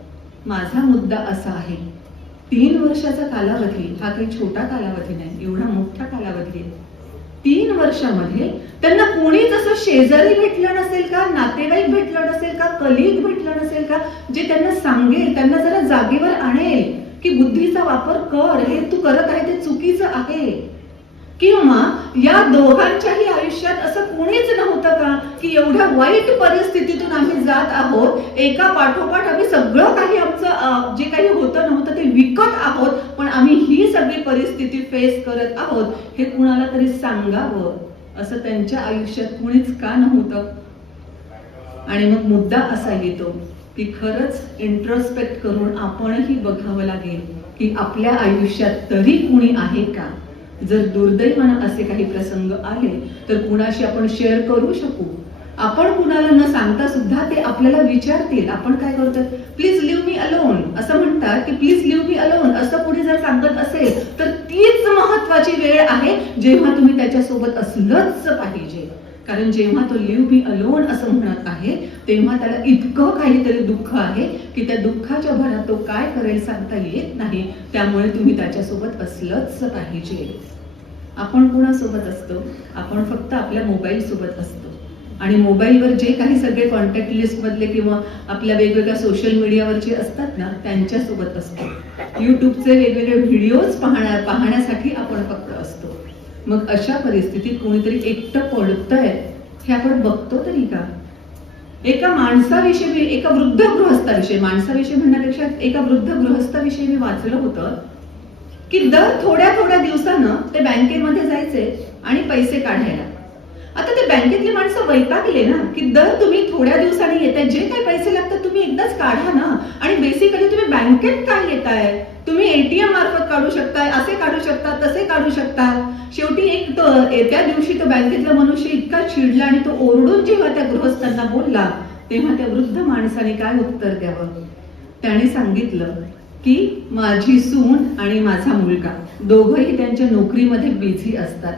माझा मुद्दा असा आहे, 3 वर्षाचा कालावधी हा काही छोटा कालावधी नाही, एवढा मोठा कालावधी आहे. 3 वर्षामध्ये त्यांना कोणीच असं शेजारी भेटलं नसेल का, नातेवाईक भेटलं नसेल का, कलीग भेटलं नसेल का, जे त्यांना सांगेल, त्यांना जरा जागेवर आणेल की बुद्धीचा वापर कर, हे तू करत आहे ते चुकीचं आहे. किंवा या दोघांच्याही आयुष्यात असं कोणीच नव्हतं का की एवढ्या वाईट परिस्थितीतून आम्ही जात आहोत, एका पाठोपाठ आम्ही सगळं काही आमचं जे काही होतं नव्हतं ते विकत आहोत, पण आम्ही ही सगळी परिस्थिती फेस करत आहोत, हे कुणाला तरी सांगावं असं त्यांच्या आयुष्यात कुणीच का नव्हतं. आणि मग मुद्दा असा येतो की खरंच इंट्रोस्पेक्ट करून आपणही बघावं लागेल की आपल्या आयुष्यात तरी कुणी आहे का. जर दुर्दैवानं असे काही प्रसंग आले तर कुणाशी आपण शेअर करू शकू. आपण कुणाला न सांगता सुद्धा ते आपल्याला विचारतील, आपण काय करतो, प्लीज लिव्ह मी अलोन असं म्हणतात की प्लीज लिव्ह मी अलोन असं पुढे जर सांगत असेल तर तीच महत्वाची वेळ आहे जेव्हा तुम्ही त्याच्यासोबत असलंच पाहिजे. कारण जेव्हा तो लिव्ह मी अलोन असं म्हणत आहे तेव्हा त्याला इतकं काहीतरी दुःख आहे की त्या दुःखाच्या भरात तो काय करेल सांगता येत नाही. त्यामुळे तुम्ही त्याच्यासोबत असलंच पाहिजे. आपण कुणासोबत असतो? आपण फक्त आपल्या मोबाईल सोबत असतो. आणि मोबाईलवर जे काही सगळे कॉन्टॅक्ट लिस्ट मधले किंवा आपल्या वेगवेगळ्या सोशल मीडियावरचे असतात ना, त्यांच्यासोबत असतो. युट्यूबचे वेगवेगळे व्हिडिओज पाहण्यासाठी आपण फक्त असतो. मग अशा परिस्थितीत कोणीतरी एकटं पडतंय हे आपण बघतो तरी का? एका माणसाविषयी, एका वृद्ध गृहस्थाविषयी, माणसाविषयी म्हणण्यापेक्षा एका वृद्ध गृहस्थाविषयी मी वाचलं होतं की दर थोड्या दिवसानं ते बँकेमध्ये जायचे आणि पैसे काढायला. आता ते बँकेतली माणसं वैतागले ना की दर तुम्ही थोड्या दिवसांनी येताय, जे काही पैसे लागतात तुम्ही एकदाच काढा ना. आणि बेसिकली तुम्ही बँकेत काय येताय, तुम्ही एटीएम मार्फत काढू शकताय, असे काढू शकता, तसे काढू शकता. शेवटी त्या दिवशी तो बँकेतला मनुष्य इतका चिडला आणि तो ओरडून जेव्हा त्या गृहस्थांना बोलला तेव्हा त्या वृद्ध माणसाने काय उत्तर द्यावं? त्याने सांगितलं की माझी सून आणि माझा मुलगा दोघंही त्यांच्या नोकरीमध्ये बिझी असतात.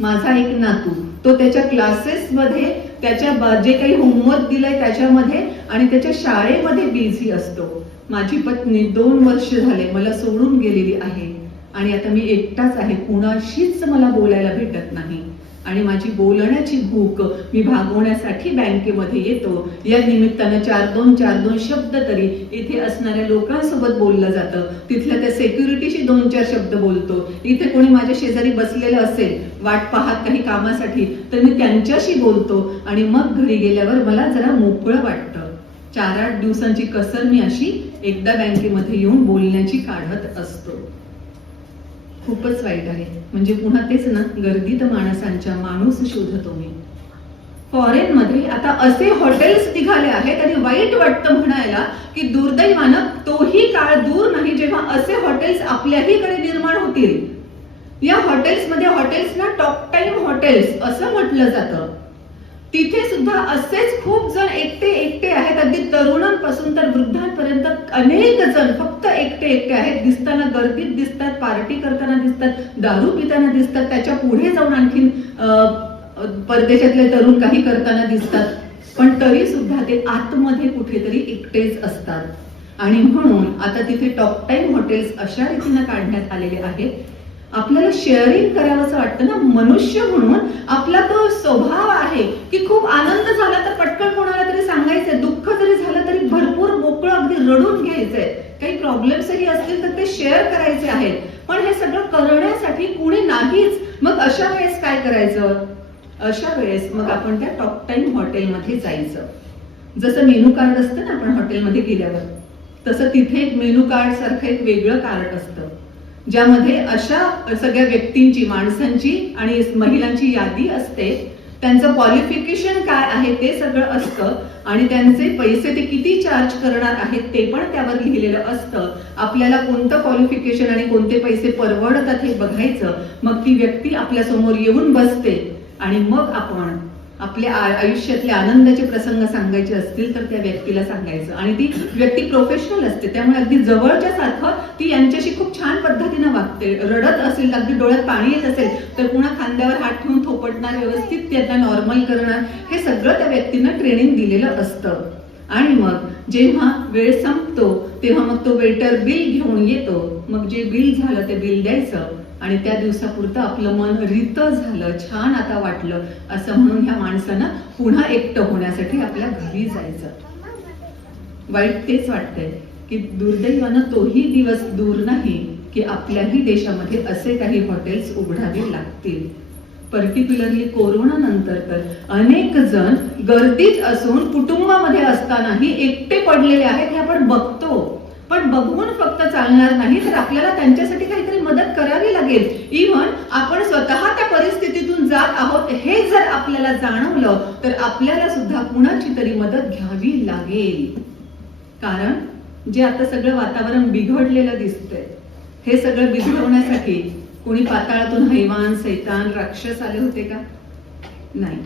माझा एक नातू तो त्याच्या क्लासेसमध्ये त्याच्या जे काही होमवर्क दिलंय त्याच्यामध्ये आणि त्याच्या शाळेमध्ये बिझी असतो. माझी पत्नी 2 वर्ष झाले मला सोडून गेलेली आहे आणि आता मी एकटाच आहे, कुणाशीच मला बोलायला भेटत नाही. आणि माझी बोलण्याची भूक मी भागवण्यासाठी बँकेमध्ये येतो. या निमित्तानं 4-2 शब्द तरी इथे असणाऱ्या लोकांसोबत बोललं जातं. तिथल्या त्या सेक्युरिटीशी 2-4 शब्द बोलतो. इथे कोणी माझ्या शेजारी बसलेलं असेल वाट पाहत काही कामासाठी तर मी त्यांच्याशी बोलतो आणि मग घरी गेल्यावर मला जरा मोकळं वाटतं. 4-8 दिवसांची कसर मी अशी एकदा बँकेमध्ये येऊन बोलण्याची काढत असतो. खूपच वाईट आहे. म्हणजे पुन्हा तेच ना, गर्दीत माणसांच्या माणूस शोधतो मी. फॉरेन मध्ये आता असे हॉटेल्स निघाले आहेत आणि वाईट वाटतं म्हणायला की दुर्दैवानं तोही काळ दूर नाही जेव्हा असे हॉटेल्स आपल्याही कडे निर्माण होतील. या हॉटेल्समध्ये, हॉटेल्सना टॉप टाइम हॉटेल्स असं म्हटलं जातं. तिथे सुद्धा असेच खूप जण एकटे आहेत. अगदी तरुणांपासून तर वृद्धांपर्यंत अनेक जण फक्त एकटे आहेत. दिसताना गर्दीत दिसतात, पार्टी करताना दिसतात, दारू पिताना दिसतात, त्याच्या पुढे जाऊन आणखीन परदेशातले तरुण काही करताना दिसतात. पण तरी सुद्धा ते आतमध्ये कुठेतरी एकटेच असतात. आणि म्हणून आता तिथे टॉप टाइम हॉटेल्स अशा रीतीने काढण्यात आलेले आहेत. आपल्याला शेअरिंग करावंसं वाटतं ना, मनुष्य म्हणून आपला तो स्वभाव आहे की खूप आनंद झाला तर पटकन कोणाला तरी सांगायचंय, दुःख जरी झालं तरी भरपूर मोकळं अगदी रडून घ्यायचंय, काही प्रॉब्लेम्सही असतील तर ते शेअर करायचे आहेत. पण हे सगळं करण्यासाठी कुणी नाहीच. मग अशा वेळेस काय करायचं? अशा वेळेस मग आपण त्या टॉप टाइम हॉटेलमध्ये जायचं. जसं मेनू कार्ड असतं ना आपण हॉटेलमध्ये गेल्यावर, तसं तिथे एक मेनू कार्ड सारखं एक वेगळं कार्ड असतं. ज्यामध्ये अशा सगळ्या व्यक्तींची, माणसांची आणि महिलांची यादी असते, त्यांचं क्वालिफिकेशन काय आहे ते सगळं असतं आणि त्यांचे पैसे ते किती चार्ज करणार आहेत ते पण त्यावर लिहिलेलं असतं. आपल्याला कोणतं क्वालिफिकेशन आणि कोणते पैसे परवडतात हे बघायचं. मग ती व्यक्ती आपल्या समोर येऊन बसते आणि मग आपण आपल्या आयुष्यातले आनंदाचे प्रसंग सांगायचे असतील तर त्या व्यक्तीला सांगायचं. आणि ती व्यक्ती प्रोफेशनल असते, त्यामुळे अगदी जवळच्या सारखं ती यांच्याशी खूप छान पद्धतीने वागते. रडत असेल, अगदी डोळ्यात पाणी येत असेल तर पुन्हा खांद्यावर हात ठेवून थोपटणार, व्यवस्थित त्यांना नॉर्मल करणार, हे सगळं त्या व्यक्तींना ट्रेनिंग दिलेलं असतं. आणि मग जेव्हा वेळ संपतो तेव्हा मग तो वेटर बिल घेऊन येतो. मग जे बिल झालं ते बिल द्यायचं आणि त्या दिवसापुरतं आपलं मन रित झालं, छान आता वाटलं असं म्हणून ह्या माणसानं पुन्हा एकटं होण्यासाठी आपल्या घरी जायचं. वाईट तेच वाटतंय की दुर्दैवानं तोही दिवस दूर नाही की आपल्याही देशामध्ये असे काही हॉटेल्स उघडावे लागतील. पर्टिक्युलरली कोरोना नंतर तर अनेक जण गर्दीत असून कुटुंबामध्ये असतानाही एकटे पडलेले आहेत हे आपण बघतो. पण बघून फक्त चालणार नाही, तर आपल्याला त्यांच्यासाठी काहीतरी मदत करावी लागेल. इव्हन आपण स्वतः त्या परिस्थितीतून जात आहोत हे जर आपल्याला जाणवलं तर आपल्याला सुद्धा कुणाची तरी मदत घ्यावी लागेल. कारण जे आता सगळं वातावरण बिघडलेलं दिसतंय हे सगळं बिघडवण्यासाठी कोणी पाताळातून हैवान, सैतान, राक्षस आले होते का? नाही.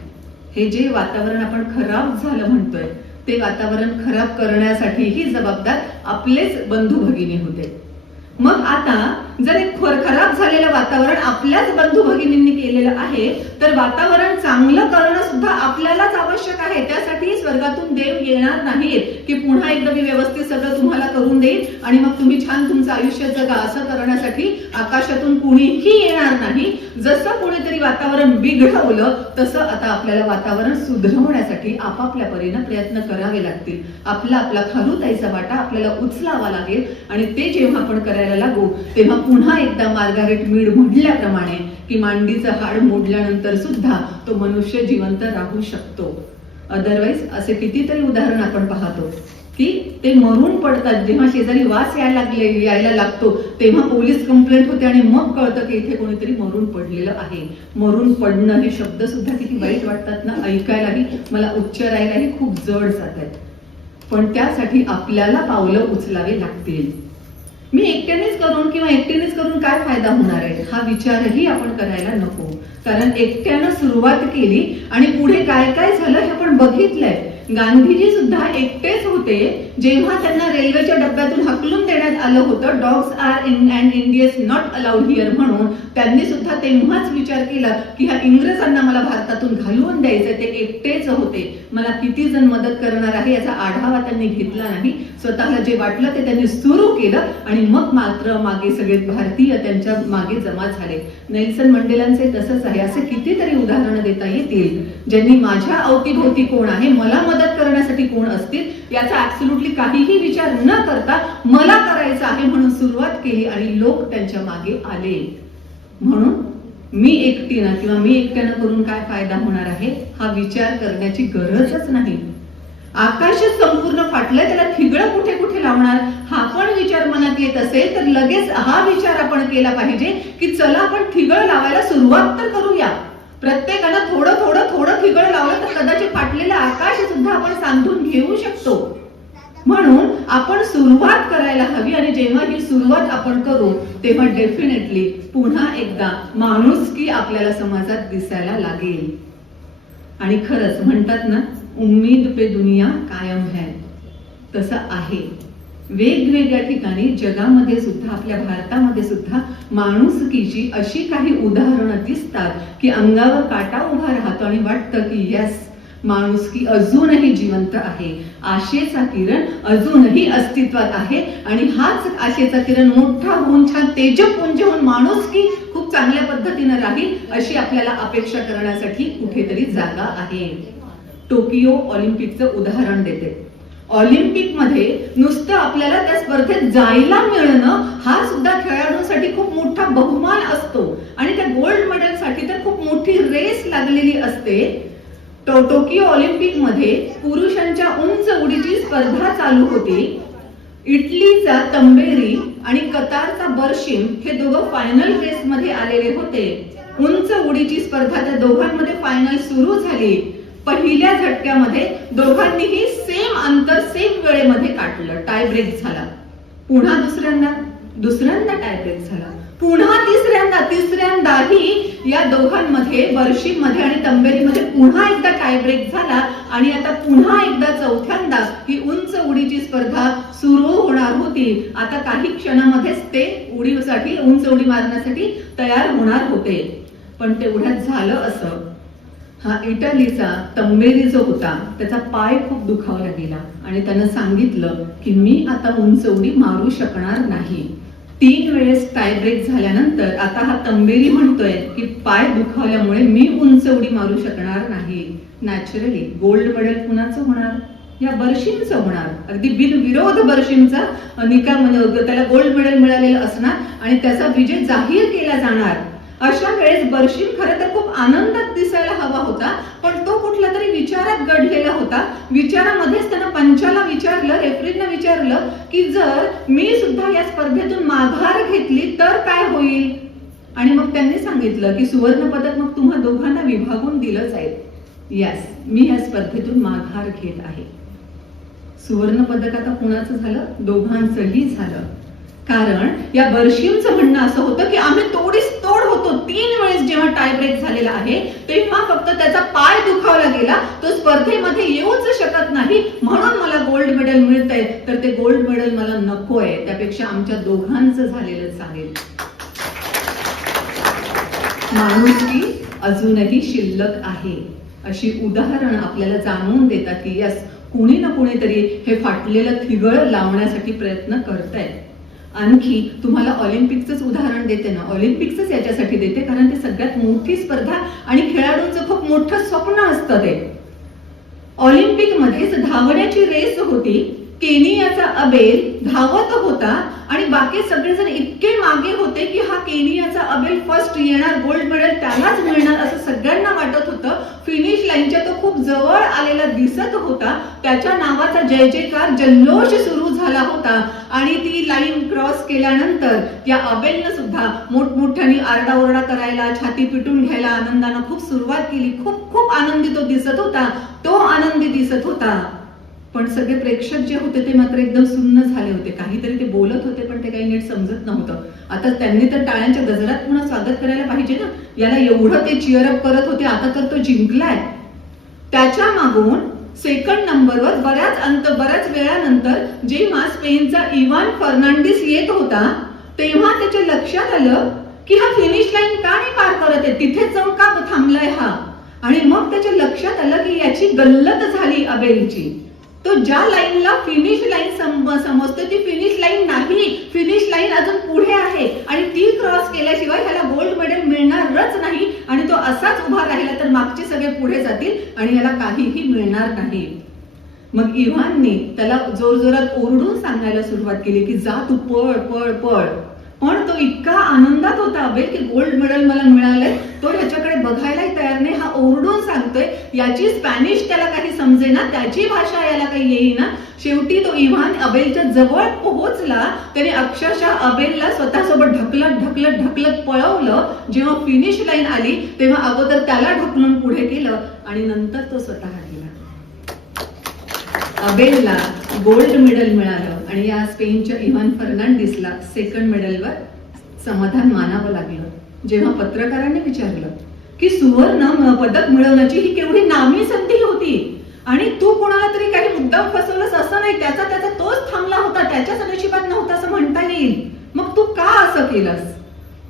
हे जे वातावरण आपण खराब झालं म्हणतोय ते वातावरण खराब करण्यासाठी ही जबाबदार आपलेच बंधू भगिनी होते. मग आता जर एक खराब झालेलं वातावरण आपल्याच बंधू भगिनींनी केलेलं आहे तर वातावरण चांगलं करणं सुद्धा आपल्यालाच आवश्यक आहे. त्यासाठी स्वर्गातून देव येणार नाहीत की पुन्हा एकदा मी व्यवस्थित सगळं तुम्हाला करून देईल आणि मग तुम्ही छान तुमचं आयुष्य जगा, असं करण्यासाठी आकाशातून कुणीही येणार नाही. जसं कोणीतरी वातावरण बिघडवलं तसं आता आपल्याला वातावरण सुधारवण्यासाठी आपापल्या परीने प्रयत्न करावे लागतील. आपला खारुताईचा वाटा आपल्याला उचलावा लागेल आणि ते जेव्हा आपण करायला लागू तेव्हा पुन्हा एकदा मार्गारेट मीड म्हटल्याप्रमाणे की मांडीचं हाड मोडल्यानंतर सुद्धा तो मनुष्य जिवंत राहू शकतो. अदरवाईज असे कितीतरी उदाहरण आपण पाहतो की ते मरून पडतात. जेव्हा शेजारी वास यायला लागतो तेव्हा पोलीस कंप्लेंट होते आणि मग कळतं की इथे कोणीतरी मरून पडलेलं आहे. मरून पडणं हे शब्द सुद्धा किती वाईट वाटतात ना, ऐकायलाही, मला उच्चारायलाही खूप जड जात आहेत. पण त्यासाठी आपल्याला पावलं उचलावे लागतील. मी एकट्यानेच करून किंवा एकटीनेच करून काय फायदा होणार आहे हा विचारही आपण करायला नको. कारण एकट्यानं सुरुवात केली आणि पुढे काय काय झालं हे आपण बघितलंय. गांधीजी सुद्धा एकटेच होते जेव्हा त्यांना रेल्वेच्या डब्यातून हकलून देण्यात आलं होतं, dogs are in and Indians not allowed here म्हणून. त्यांनी सुद्धा तेव्हाच विचार केला की ह्या इंग्रजांना मला भारतातून घालवून द्यायचं. ते एकटेच होते. मला किती जण मदत करणार आहे याचा आढावा त्यांनी घेतला नाही. स्वतःला जे वाटलं ते त्यांनी सुरू केलं आणि मग मात्र मागे सगळे भारतीय त्यांच्या मागे जमा झाले. नेल्सन मंडेलांचे तसंच आहे. असे कितीतरी उदाहरणं देता येतील ज्यांनी माझ्या अवतीभोवती कोण आहे, मला मदत करण्यासाठी कोण असतील याचा ऍब्सोल्युटली काहीही विचार न करता मला करायचं आहे म्हणून सुरुवात केली आणि लोक त्यांच्या मागे आले. म्हणून मी एकटीनं किंवा मी एकट्यानं करून काय फायदा होणार आहे हा विचार करण्याची गरजच नाही. आकाशच संपूर्ण फाटलंय, त्याला ठिगळं कुठे कुठे लावणार हा पण विचार मनात येत असेल तर लगेच हा विचार आपण केला पाहिजे की चला आपण ठिगळ लावायला सुरुवात तर करूया. प्रत्येकानं थोडं थोडं थोडं ठिगळ लावलं तर कदाचित फाटलेलं आकाश सुद्धा आपण सांधून घेऊ शकतो. म्हणून आपण सुरुवात करायला हवी आणि जेव्हा ही सुरुवात आपण करू तेव्हा डेफिनेटली पुन्हा एकदा माणुसकी आपल्याला समाजात दिसायला लागेल. आणि खरंच म्हणतात ना, उम्मीद पे दुनिया कायम है, तसं आहे. वेगवेगळ्या ठिकाणी जगामध्ये सुद्धा, आपल्या भारतामध्ये सुद्धा माणुसकीची अशी काही उदाहरणं दिसतात की अंगावर काटा उभा राहतो आणि वाटतं की यस, माणुसकी अजूनही जिवंत आहे. आशेचा किरण अजूनही अस्तित्वात आहे आणि हाच आशेचा किरण मोठा होऊन छान तेजपुंज होऊन माणुसकी खूप चांगल्या पद्धतीने राहील अशी आपल्याला अपेक्षा करण्यासाठी कुठेतरी जागा आहे. टोकियो ऑलिम्पिकचं उदाहरण देते. ऑलिम्पिक मध्ये नुसतं आपल्याला त्या स्पर्धेत जायला मिळणं हा सुद्धा खेळाडूंसाठी खूप मोठा बहुमान असतो आणि त्या गोल्ड मेडल साठी तर खूप मोठी रेस लागलेली असते. टोकियो ऑलिम्पिक मध्ये पुरुषांच्या उंच उडीची स्पर्धा चालू होती. इटलीचा तंबेरी आणि कतारचा बर्शिम हे दोघं फायनल रेस मध्ये आलेले होते. उंच उडीची स्पर्धा त्या दोघांमध्ये फायनल सुरू झाली. पहिल्या झटक्यामध्ये दोघांनीही सेम अंतर सेम वेळेमध्ये काढलं, टाय ब्रेक झाला. पुन्हा दुसऱ्यांदा टाय ब्रेक झाला. पुन्हा तिसऱ्यांदाही या दोघांमध्ये बर्शिममध्ये आणि तंबेरीमध्ये पुन्हा एकदा टाय ब्रेक झाला. आणि आता पुन्हा एकदा चौथ्यांदा ही उंच उडीची स्पर्धा सुरू होणार होती. आता काही क्षणामध्येच ते उडीसाठी उंच उडी मारण्यासाठी तयार होणार होते. पण तेवढ्यात झालं असं, हा इटलीचा तंबेरी जो होता त्याचा पाय खूप दुखावला गेला आणि त्यानं सांगितलं की मी आता उंच उडी मारू शकणार नाही. 3 वेळेस टाय ब्रेक झाल्यानंतर आता हा तंबेरी म्हणतोय की पाय दुखावल्यामुळे मी उंच उडी मारू शकणार नाही. नॅचरली गोल्ड मेडल कुणाचं होणार? या बर्शिमचं होणार. अगदी बिनविरोध बर्शिमचा निकाल म्हणजे त्याला गोल्ड मेडल मिळालेलं असणार आणि त्याचा विजय जाहीर केला जाणार. अशा वेळेस बर्शिम खरं तर खूप आनंदात दिसायला हवा होता, पण तो कुठल्या तरी विचारात गढलेला होता. विचारामध्येच त्यानं पंचाला विचारलं, रेफरींना विचारलं की जर मी सुद्धा या स्पर्धेतून माघार घेतली तर काय होईल? आणि मग त्यांनी सांगितलं की सुवर्ण पदक मग तुम्हा दोघांना विभागून दिलं जाईल. यस, मी या स्पर्धेतून माघार घेत आहे. सुवर्ण पदक आता कुणाचं झालं? दोघांचंही झालं. कारण या बर्शिमचं म्हणणं असं होतं की आम्ही तोडीस तोड होतो. 3 वेळेस जेव्हा टाय ब्रेक झालेला आहे तेव्हा फक्त त्याचा पाय दुखावला गेला, तो स्पर्धेमध्ये येऊच शकत नाही, म्हणून मला गोल्ड मेडल मिळतंय. तर ते गोल्ड मेडल मला नकोय, त्यापेक्षा आमच्या दोघांचं झालेलं चालेल. माणुसकी अजूनही शिल्लक आहे. अशी उदाहरणं आपल्याला जाणवून देतात की यस, कुणी ना कुणीतरी हे फाटलेलं थिगळ लावण्यासाठी प्रयत्न करतायत. आणखी तुम्हाला ऑलिम्पिकचंच उदाहरण देते ना, ऑलिम्पिकच याच्यासाठी देते कारण ते सगळ्यात मोठी स्पर्धा आणि खेळाडूंचं खूप मोठं स्वप्न असतं. ते ऑलिम्पिक मध्येच धावण्याची रेस होती. केनियाचा अबेल धावत होता आणि बाकी सगळेजण इतके मागे होते की हा केनियाचा अबेल फर्स्ट येणार, गोल्ड मेडल त्यालाच मिळणार असं सगळ्यांना वाटत होतं. फिनिश लाईनच्या तो खूप जवळ आलेला दिसत होता. त्याच्या नावाचा जय जयकार जल्लोष सुरू झाला होता आणि ती लाईन क्रॉस केल्यानंतर या अबेलनं सुद्धा मोठमोठ्याने आरडाओरडा करायला, छाती पिटून घ्यायला आनंदानं खूप सुरुवात केली. खूप खूप आनंदी तो दिसत होता. तो आनंदी दिसत होता. पण सगळे प्रेक्षक जे होते ते मात्र एकदम सुन्न झाले होते. काहीतरी ते बोलत होते पण ते काही नीट समजत नव्हतं. आता त्यांनी तर टाळ्यांच्या गजरात पुन्हा स्वागत करायला पाहिजे ना. याला एवढं ते चिअरअप करत होते, आता तर तो जिंकलाय. त्याच्या मागून सेकंड नंबरवर बऱ्याच वेळानंतर जेव्हा स्पेनचा इवान फर्नांडिस येत होता तेव्हा त्याच्या लक्षात आलं की हा फिनिश लाईन का नाही पार करत आहे, तिथेच जाऊन का थांबलाय हा. आणि मग त्याच्या लक्षात आलं की याची गल्लत झाली अबेलची. तो ज्या लाईनला फिनिश लाईन समजतो ती फिनिश लाईन नाही, फिनिश लाईन अजून पुढे आहे आणि ती क्रॉस केल्याशिवाय ह्याला गोल्ड मेडल मिळणारच नाही. आणि तो असाच उभा राहिला तर मागचे सगळे पुढे जातील आणि याला काहीही मिळणार नाही. मग इव्हानने त्याला जोरजोरात ओरडून सांगायला सुरुवात केली की जा तू, पळ पळ पळ. पण तो इतका आनंदात होता अबेल की गोल्ड मेडल मला मिळालंय, तो ह्याच्याकडे बघायलाही तयार नाही. हा ओरडून सांगतोय, याची स्पॅनिश त्याला काही समजेना, त्याची भाषा याला काही येईना. शेवटी तो इव्हान अबेलच्या जवळ पोहोचला. त्याने अक्षरशः अबेलला स्वतःसोबत ढकलत पळवलं. जेव्हा फिनिश लाईन आली तेव्हा अगोदर त्याला ढकलून पुढे केलं आणि नंतर तो स्वतः गेला. अबेलला गोल्ड मेडल मिळालं आणि या स्पेनच्या इव्हान फर्नांडिसला सेकंड मेडलवर समाधान मानावं लागलं. जेव्हा पत्रकारांनी विचारलं की सुवर्ण पदक मिळवण्याची ही केवढी नामी संधी होती आणि तू कोणाला तरी काही मुद्दाम फसवलंस असं नाही, त्याचा तोच थांबला होता, त्याच्याच नशिबात नव्हता असं म्हणता येईल, मग तू का असं केलंस?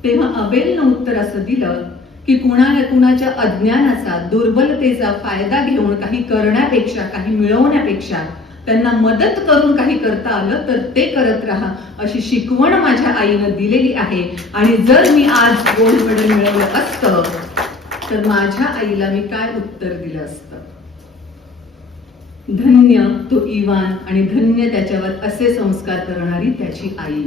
तेव्हा अबेलनं उत्तर असं दिलं की कुणाच्या अज्ञानाचा, दुर्बलतेचा फायदा घेऊन काही करण्यापेक्षा, काही मिळवण्यापेक्षा त्यांना मदत करून काही करता आलं तर ते करत राहा, अशी शिकवण माझ्या आईनं दिलेली आहे. आणि जर मी आज गोल्ड मेडल मिळवलं असतं तर माझ्या आईला मी काय उत्तर दिलं असतं? धन्य तो इव्हान आणि धन्य त्याच्यावर असे संस्कार करणारी त्याची आई.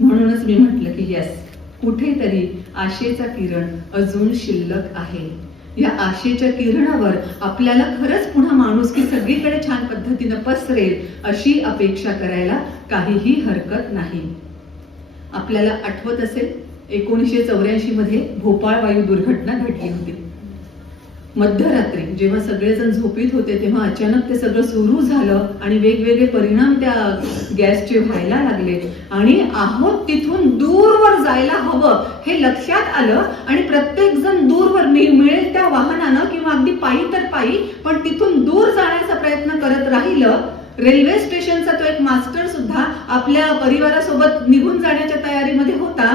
म्हणूनच मी म्हटलं की यस, कुठेतरी आशेचा किरण अजून शिल्लक आहे. या आशेच्या किरणावर आपल्याला खरंच पुन्हा माणुसकी सगळीकडे छान पद्धतीनं पसरेल अशी अपेक्षा करायला काहीही हरकत नाही. आपल्याला आठवत असेल 1984 मध्ये भोपाळ वायू दुर्घटना घडली होती. मध्यरात्री जेव्हा सगळेजण झोपीत होते तेव्हा अचानक ते सगळं सुरू झालं आणि वेगवेगळे परिणाम त्या गॅसचे व्हायला लागले आणि आहोत तिथून दूरवर जायला हवं हे लक्षात आलं आणि प्रत्येक जण दूरवर मिळेल त्या वाहनानं किंवा अगदी पायी तर पायी पण तिथून दूर जाण्याचा प्रयत्न करत राहिलं. रेल्वे स्टेशनचा तो एक मास्टर सुद्धा आपल्या परिवारासोबत निघून जाण्याच्या तयारीमध्ये होता,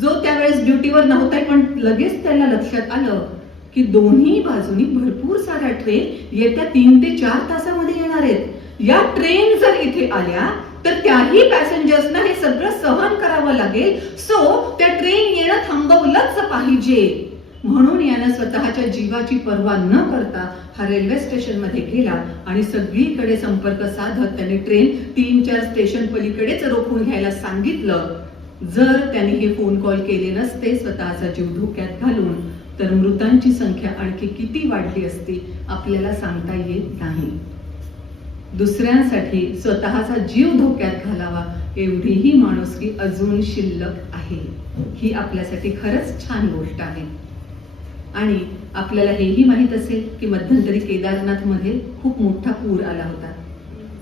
जो त्यावेळेस ड्युटीवर नव्हता, पण लगेच त्याला लक्षात आलं की दोन्ही बाजूनी भरपूर साऱ्या ट्रेन येत्या 3 ते 4 तासामध्ये येणार आहेत. या ट्रेन जर इथे आल्या तर त्याही पॅसेंजर्सना हे सगळं सहन करावं लागेल. सो त्या ट्रेन येणं थांबवलंच पाहिजे. म्हणून यानं स्वतःच्या जीवाची पर्वा न करता हा रेल्वे स्टेशन मध्ये गेला आणि सगळीकडे संपर्क साधत त्याने ट्रेन 3-4 स्टेशन पलीकडेच रोखून घ्यायला सांगितलं. जर त्यांनी हे फोन कॉल केले नसते स्वतःचा जीव धोक्यात घालून तर मृतांची संख्या आणखी किती वाढली असती आपल्याला सांगता येत नाही. दुसऱ्यांसाठी स्वतःचा जीव धोक्यात घालावा एवढीही माणुसकी अजून शिल्लक आहे. ही आपल्यासाठी खरंच छान गोष्ट आहे. आणि आपल्याला हेही माहित असेल की मध्यंतरी केदारनाथ मध्ये खूप मोठा पूर आला होता.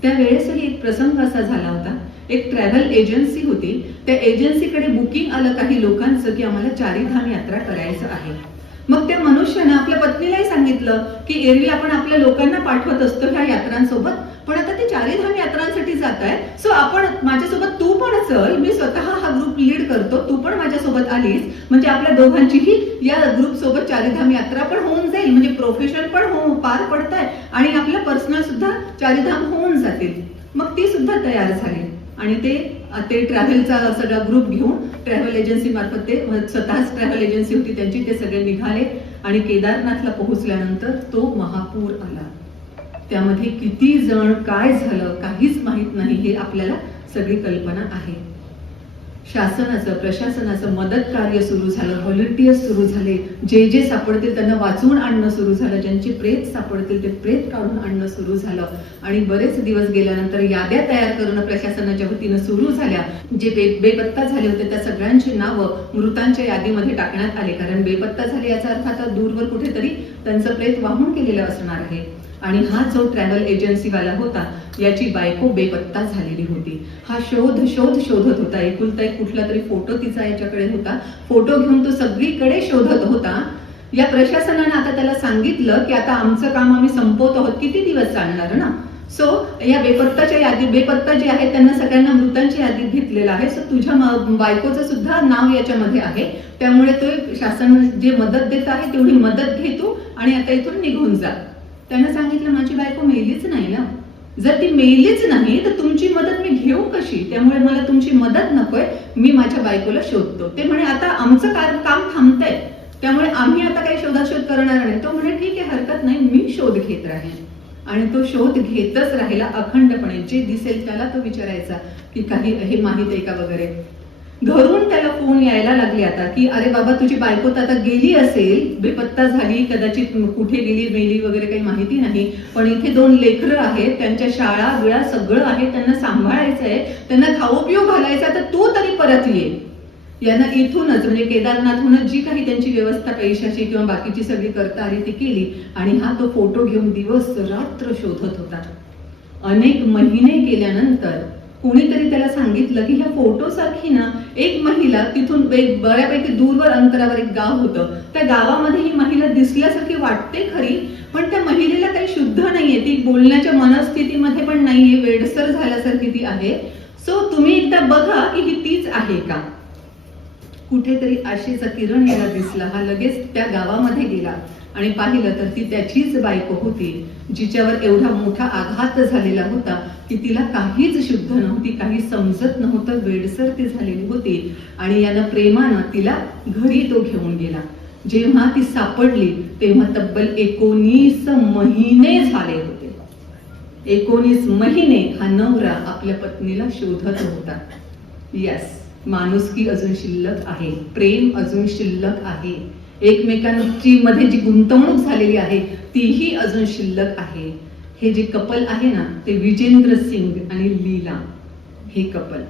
त्यावेळेसही एक प्रसंग असा झाला होता. एक ट्रॅव्हल एजन्सी होती. त्या एजन्सीकडे बुकिंग आलं काही लोकांचं की आम्हाला चारीधाम यात्रा करायचं आहे. मग त्या मनुष्यानं आपल्या पत्नीलाही सांगितलं की एरवी आपण आपल्या लोकांना पाठवत असतो ह्या यात्रांसोबत, पण आता ते चारीधाम यात्रांसाठी जात आहे, सो आपण माझ्यासोबत तू पण चल, मी स्वतः हा ग्रुप लीड करतो, तू पण माझ्यासोबत आलीस म्हणजे आपल्या दोघांचीही या ग्रुप सोबत चारीधाम यात्रा पण होऊन जाईल, म्हणजे प्रोफेशन पण पार पडताय आणि आपल्या पर्सनल सुद्धा चारीधाम होऊन जातील. मग ती सुद्धा तयार झाली आणि ते ट्रॅव्हलचा सगळा ग्रुप घेऊन ट्रॅव्हल एजन्सी मार्फत ते स्वतःच ट्रॅव्हल एजन्सी होती त्यांची, ते सगळे निघाले आणि केदारनाथला पोहोचल्यानंतर तो महापूर आला. त्यामध्ये किती जण काय झालं काहीच माहित नाही हे आपल्याला सगळी कल्पना आहे. शासनाचं प्रशासनाचं मदत कार्य सुरू झालं, व्हॉलंटियर्स सुरू झाले, जे सापडतील त्यांना वाचवून आणणं सुरू झालं, ज्यांचे प्रेत सापडतील ते प्रेत काढून आणणं सुरू झालं आणि बरेच दिवस गेल्यानंतर याद्या तयार करणं प्रशासनाच्या वतीनं सुरू झाल्या. जे बेपत्ता झाले होते त्या सगळ्यांची नावं मृतांच्या यादीमध्ये टाकण्यात आले, कारण बेपत्ता झाले याचा अर्थ आता दूरवर कुठेतरी त्यांचं प्रेत वाहून केलेलं असणार आहे. आणि हा जो ट्रॅव्हल एजन्सीवाला होता याची बायको बेपत्ता झालेली होती. हा शोधत होता. एकुलता एक कुठला तरी फोटो तिचा याच्याकडे होता. फोटो घेऊन तो सगळीकडे शोधत होता. या प्रशासनाने आता त्याला सांगितलं की आता आमचं काम आम्ही संपवत आहोत, किती दिवस चालणार ना. सो या बेपत्ताच्या यादीत बेपत्ता जे आहे त्यांना सगळ्यांना मृतांच्या यादीत घेतलेलं आहे. सो तुझ्या बायकोचं सुद्धा नाव याच्यामध्ये आहे, त्यामुळे तो शासन जे मदत देत आहे तेवढी मदत घे तू आणि आता इथून निघून जा. त्यानं सांगितलं माझी बायको मेलीच नाही ना, जर ती मेलीच नाही तर तुमची मदत मी घेऊ कशी, त्यामुळे मला तुमची मदत नकोय, मी माझ्या बायकोला शोधतो. ते म्हणे आता आमचं काम थांबतंय त्यामुळे आम्ही आता काही शोधाशोध करणार नाही. तो म्हणे ठीक आहे हरकत नाही, मी शोध घेत राहीन. आणि तो शोध घेतच राहिला अखंडपणे. जे दिसेल त्याला तो विचारायचा की काही हे माहित आहे का वगैरे. घरून त्याला फोन यायला लागले आता की अरे बाबा तुझी बायको तर आता गेली असेल, बेपत्ता झाली, कदाचित कुठे गेली मेली वगैरे काही माहिती नाही, पण इथे 2 लेकरं आहेत, त्यांच्या शाळा बिळा सगळं आहे, त्यांना सांभाळायचं आहे, त्यांना खाऊ पिऊ घालायचं, तर तू तरी परत ये. यांना इथूनच म्हणजे केदारनाथहूनच जी काही त्यांची व्यवस्था पैशाची किंवा बाकीची सगळी करता आली ती केली आणि हा तो फोटो घेऊन दिवस रात्र शोधत होता. अनेक महिने गेल्यानंतर कोणीतरी त्याला सांगितलं की ह्या फोटो सारखी ना एक महिला तिथून बऱ्यापैकी दूरवर अंतरावर एक गाव होतं, त्या गावामध्ये ही महिला दिसल्यासारखी वाटते खरी, पण त्या महिलेला काही शुद्ध नाहीये, ती बोलण्याच्या मनस्थितीमध्ये पण नाहीये, वेडसर झाल्यासारखी ती आहे. सो तुम्ही एकदा बघा की ही तीच आहे का. कुठेतरी आशेचा किरण याला दिसला. हा लगेच त्या गावामध्ये गेला आणि पाहिलं तर ती त्याचीच बायको होती, जिच्यावर एवढा मोठा आघात झालेला होता की तिला काहीच शुद्ध नव्हती, काही समजत नव्हतं, वेडसर ती झालेली होती. आणि यानं प्रेमानं तिला घरी तो घेऊन गेला. जेव्हा ती सापडली तेव्हा तब्बल 19 महिने झाले होते. 19 महिने हा नवरा आपल्या पत्नीला शोधत होता. यस, माणुसकी अजून शिल्लक आहे, प्रेम अजून शिल्लक आहे, एकमेकांची मध्ये जी गुंतवणूक झालेली आहे तीही अजून शिल्लक आहे. हे जे कपल आहे ना ते विजेंद्र सिंग आणि लीला, हे कपल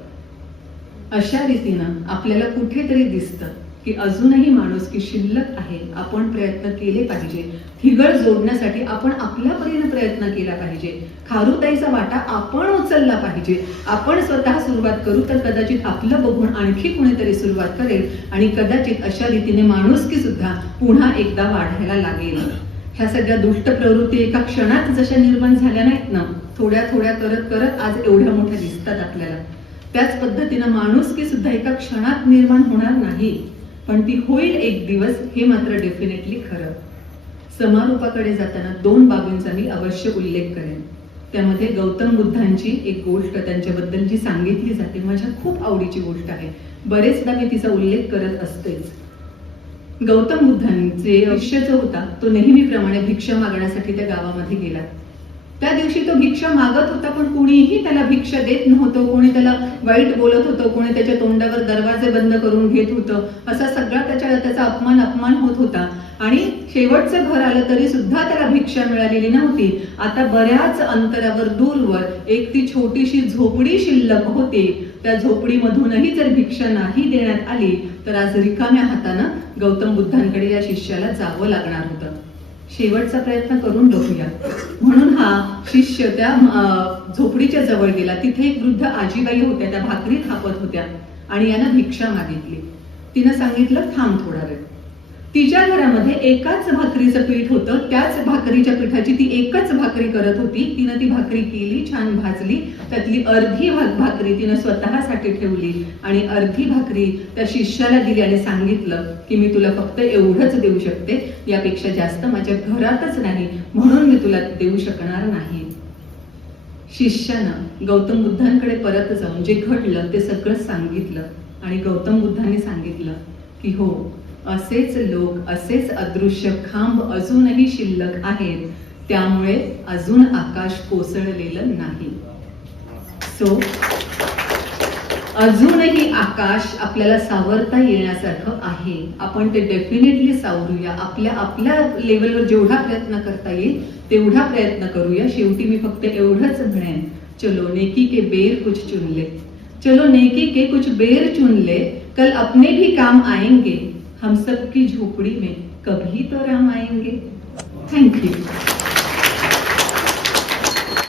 अशा रीतीनं आपल्याला कुठेतरी दिसतं की अजूनही माणुसकी शिल्लक आहे. आपण प्रयत्न केले पाहिजे. ठिगळ जोडण्यासाठी आपण आपल्या परीने प्रयत्न केला पाहिजे. खारुताईचा वाटा आपण उचलला पाहिजे. आपण स्वतः सुरुवात करू तर कदाचित आपलं बघून आणखी कुणीतरी सुरुवात करेल आणि कदाचित अशा रीतीने माणुसकी सुद्धा पुन्हा एकदा वाढायला लागेल. ह्या सगळ्या दुष्ट प्रवृत्ती एका क्षणात जशा निर्माण झाल्या नाहीत ना, थोड्या थोड्या करत करत आज एवढ्या मोठ्या दिसतात आपल्याला. त्याच पद्धतीनं माणुसकी सुद्धा एका क्षणात निर्माण होणार नाही, पण ती होईल एक दिवस, हे मात्र डेफिनेटली खरं. समारोपाकडे जाताना 2 बाबींचा मी अवश्य उल्लेख करेन. त्यामध्ये गौतम बुद्धांची एक गोष्ट त्यांच्याबद्दल जी सांगितली जाते, माझ्या खूप आवडीची गोष्ट आहे. बरेचदा मी तिचा उल्लेख करत असतेच. गौतम बुद्धांचे शिष्य जो होता तो नेहमीप्रमाणे भिक्षा मागण्यासाठी त्या गावामध्ये गेला. त्या दिवशी तो भिक्षा मागत होता, पण कुणीही त्याला भिक्षा देत नव्हतं. कोणी त्याला वाईट बोलत होतं, कोणी त्याच्या तोंडावर दरवाजे बंद करून घेत होतं. असा सगळा त्याचा अपमान होत होता. आणि शेवटचं घर आलं तरी सुद्धा त्याला भिक्षा मिळालेली नव्हती. आता बऱ्याच अंतरावर दूरवर एक ती छोटीशी झोपडी शिल्लक होती. त्या झोपडीमधूनही जर भिक्षा नाही देण्यात आली तर आज रिकाम्या हातानं गौतम बुद्धांकडे या शिष्याला जावं लागणार होतं. शेवटचा प्रयत्न करून बघूया म्हणून हा शिष्य त्या झोपडीच्या जवळ गेला. तिथे एक वृद्ध आजीबाई होत्या, त्या भाकरी थापत होत्या आणि यानं भिक्षा मागितली. तिनं सांगितलं थांब थोडा वेळ. तिच्या घरामध्ये एकाच भाकरीचं पीठ होतं. त्याच भाकरीच्या पिठाची ती एकच भाकरी करत होती. तिनं ती भाकरी केली, छान भाजली. त्यातली अर्धी भाकरी तिनं स्वतःसाठी ठेवली आणि अर्धी भाकरी त्या शिष्याला दिली आणि सांगितलं की मी तुला फक्त एवढंच देऊ शकते, यापेक्षा जास्त माझ्या घरातच नाही, म्हणून मी तुला देऊ शकणार नाही. शिष्यानं गौतम बुद्धांकडे परत जाऊन जे घडलं ते सगळं सांगितलं आणि गौतम बुद्धांनी सांगितलं की हो, असेच लोक, असेच अदृश्य खांब अजूनही शिल्लक आहेत. त्यामुळे अजून आकाश कोसळलेलं नाही. सो अजूनही आकाश आपल्याला सावरता येण्यासारखं आहे. आपण ते डेफिनेटली सावरूया. आपल्या लेवलवर जेवढा प्रयत्न करता येईल तेवढा प्रयत्न करूया. शेवटी मी फक्त एवढंच म्हणेन, चलो नेकी के बेर कुछ चुन ले, चलो नेकी के कुछ बेर चुन ले, कल अपने भी काम आएंगे, हम सबकी झोपड़ी में कभी तो राम आएंगे. Thank you.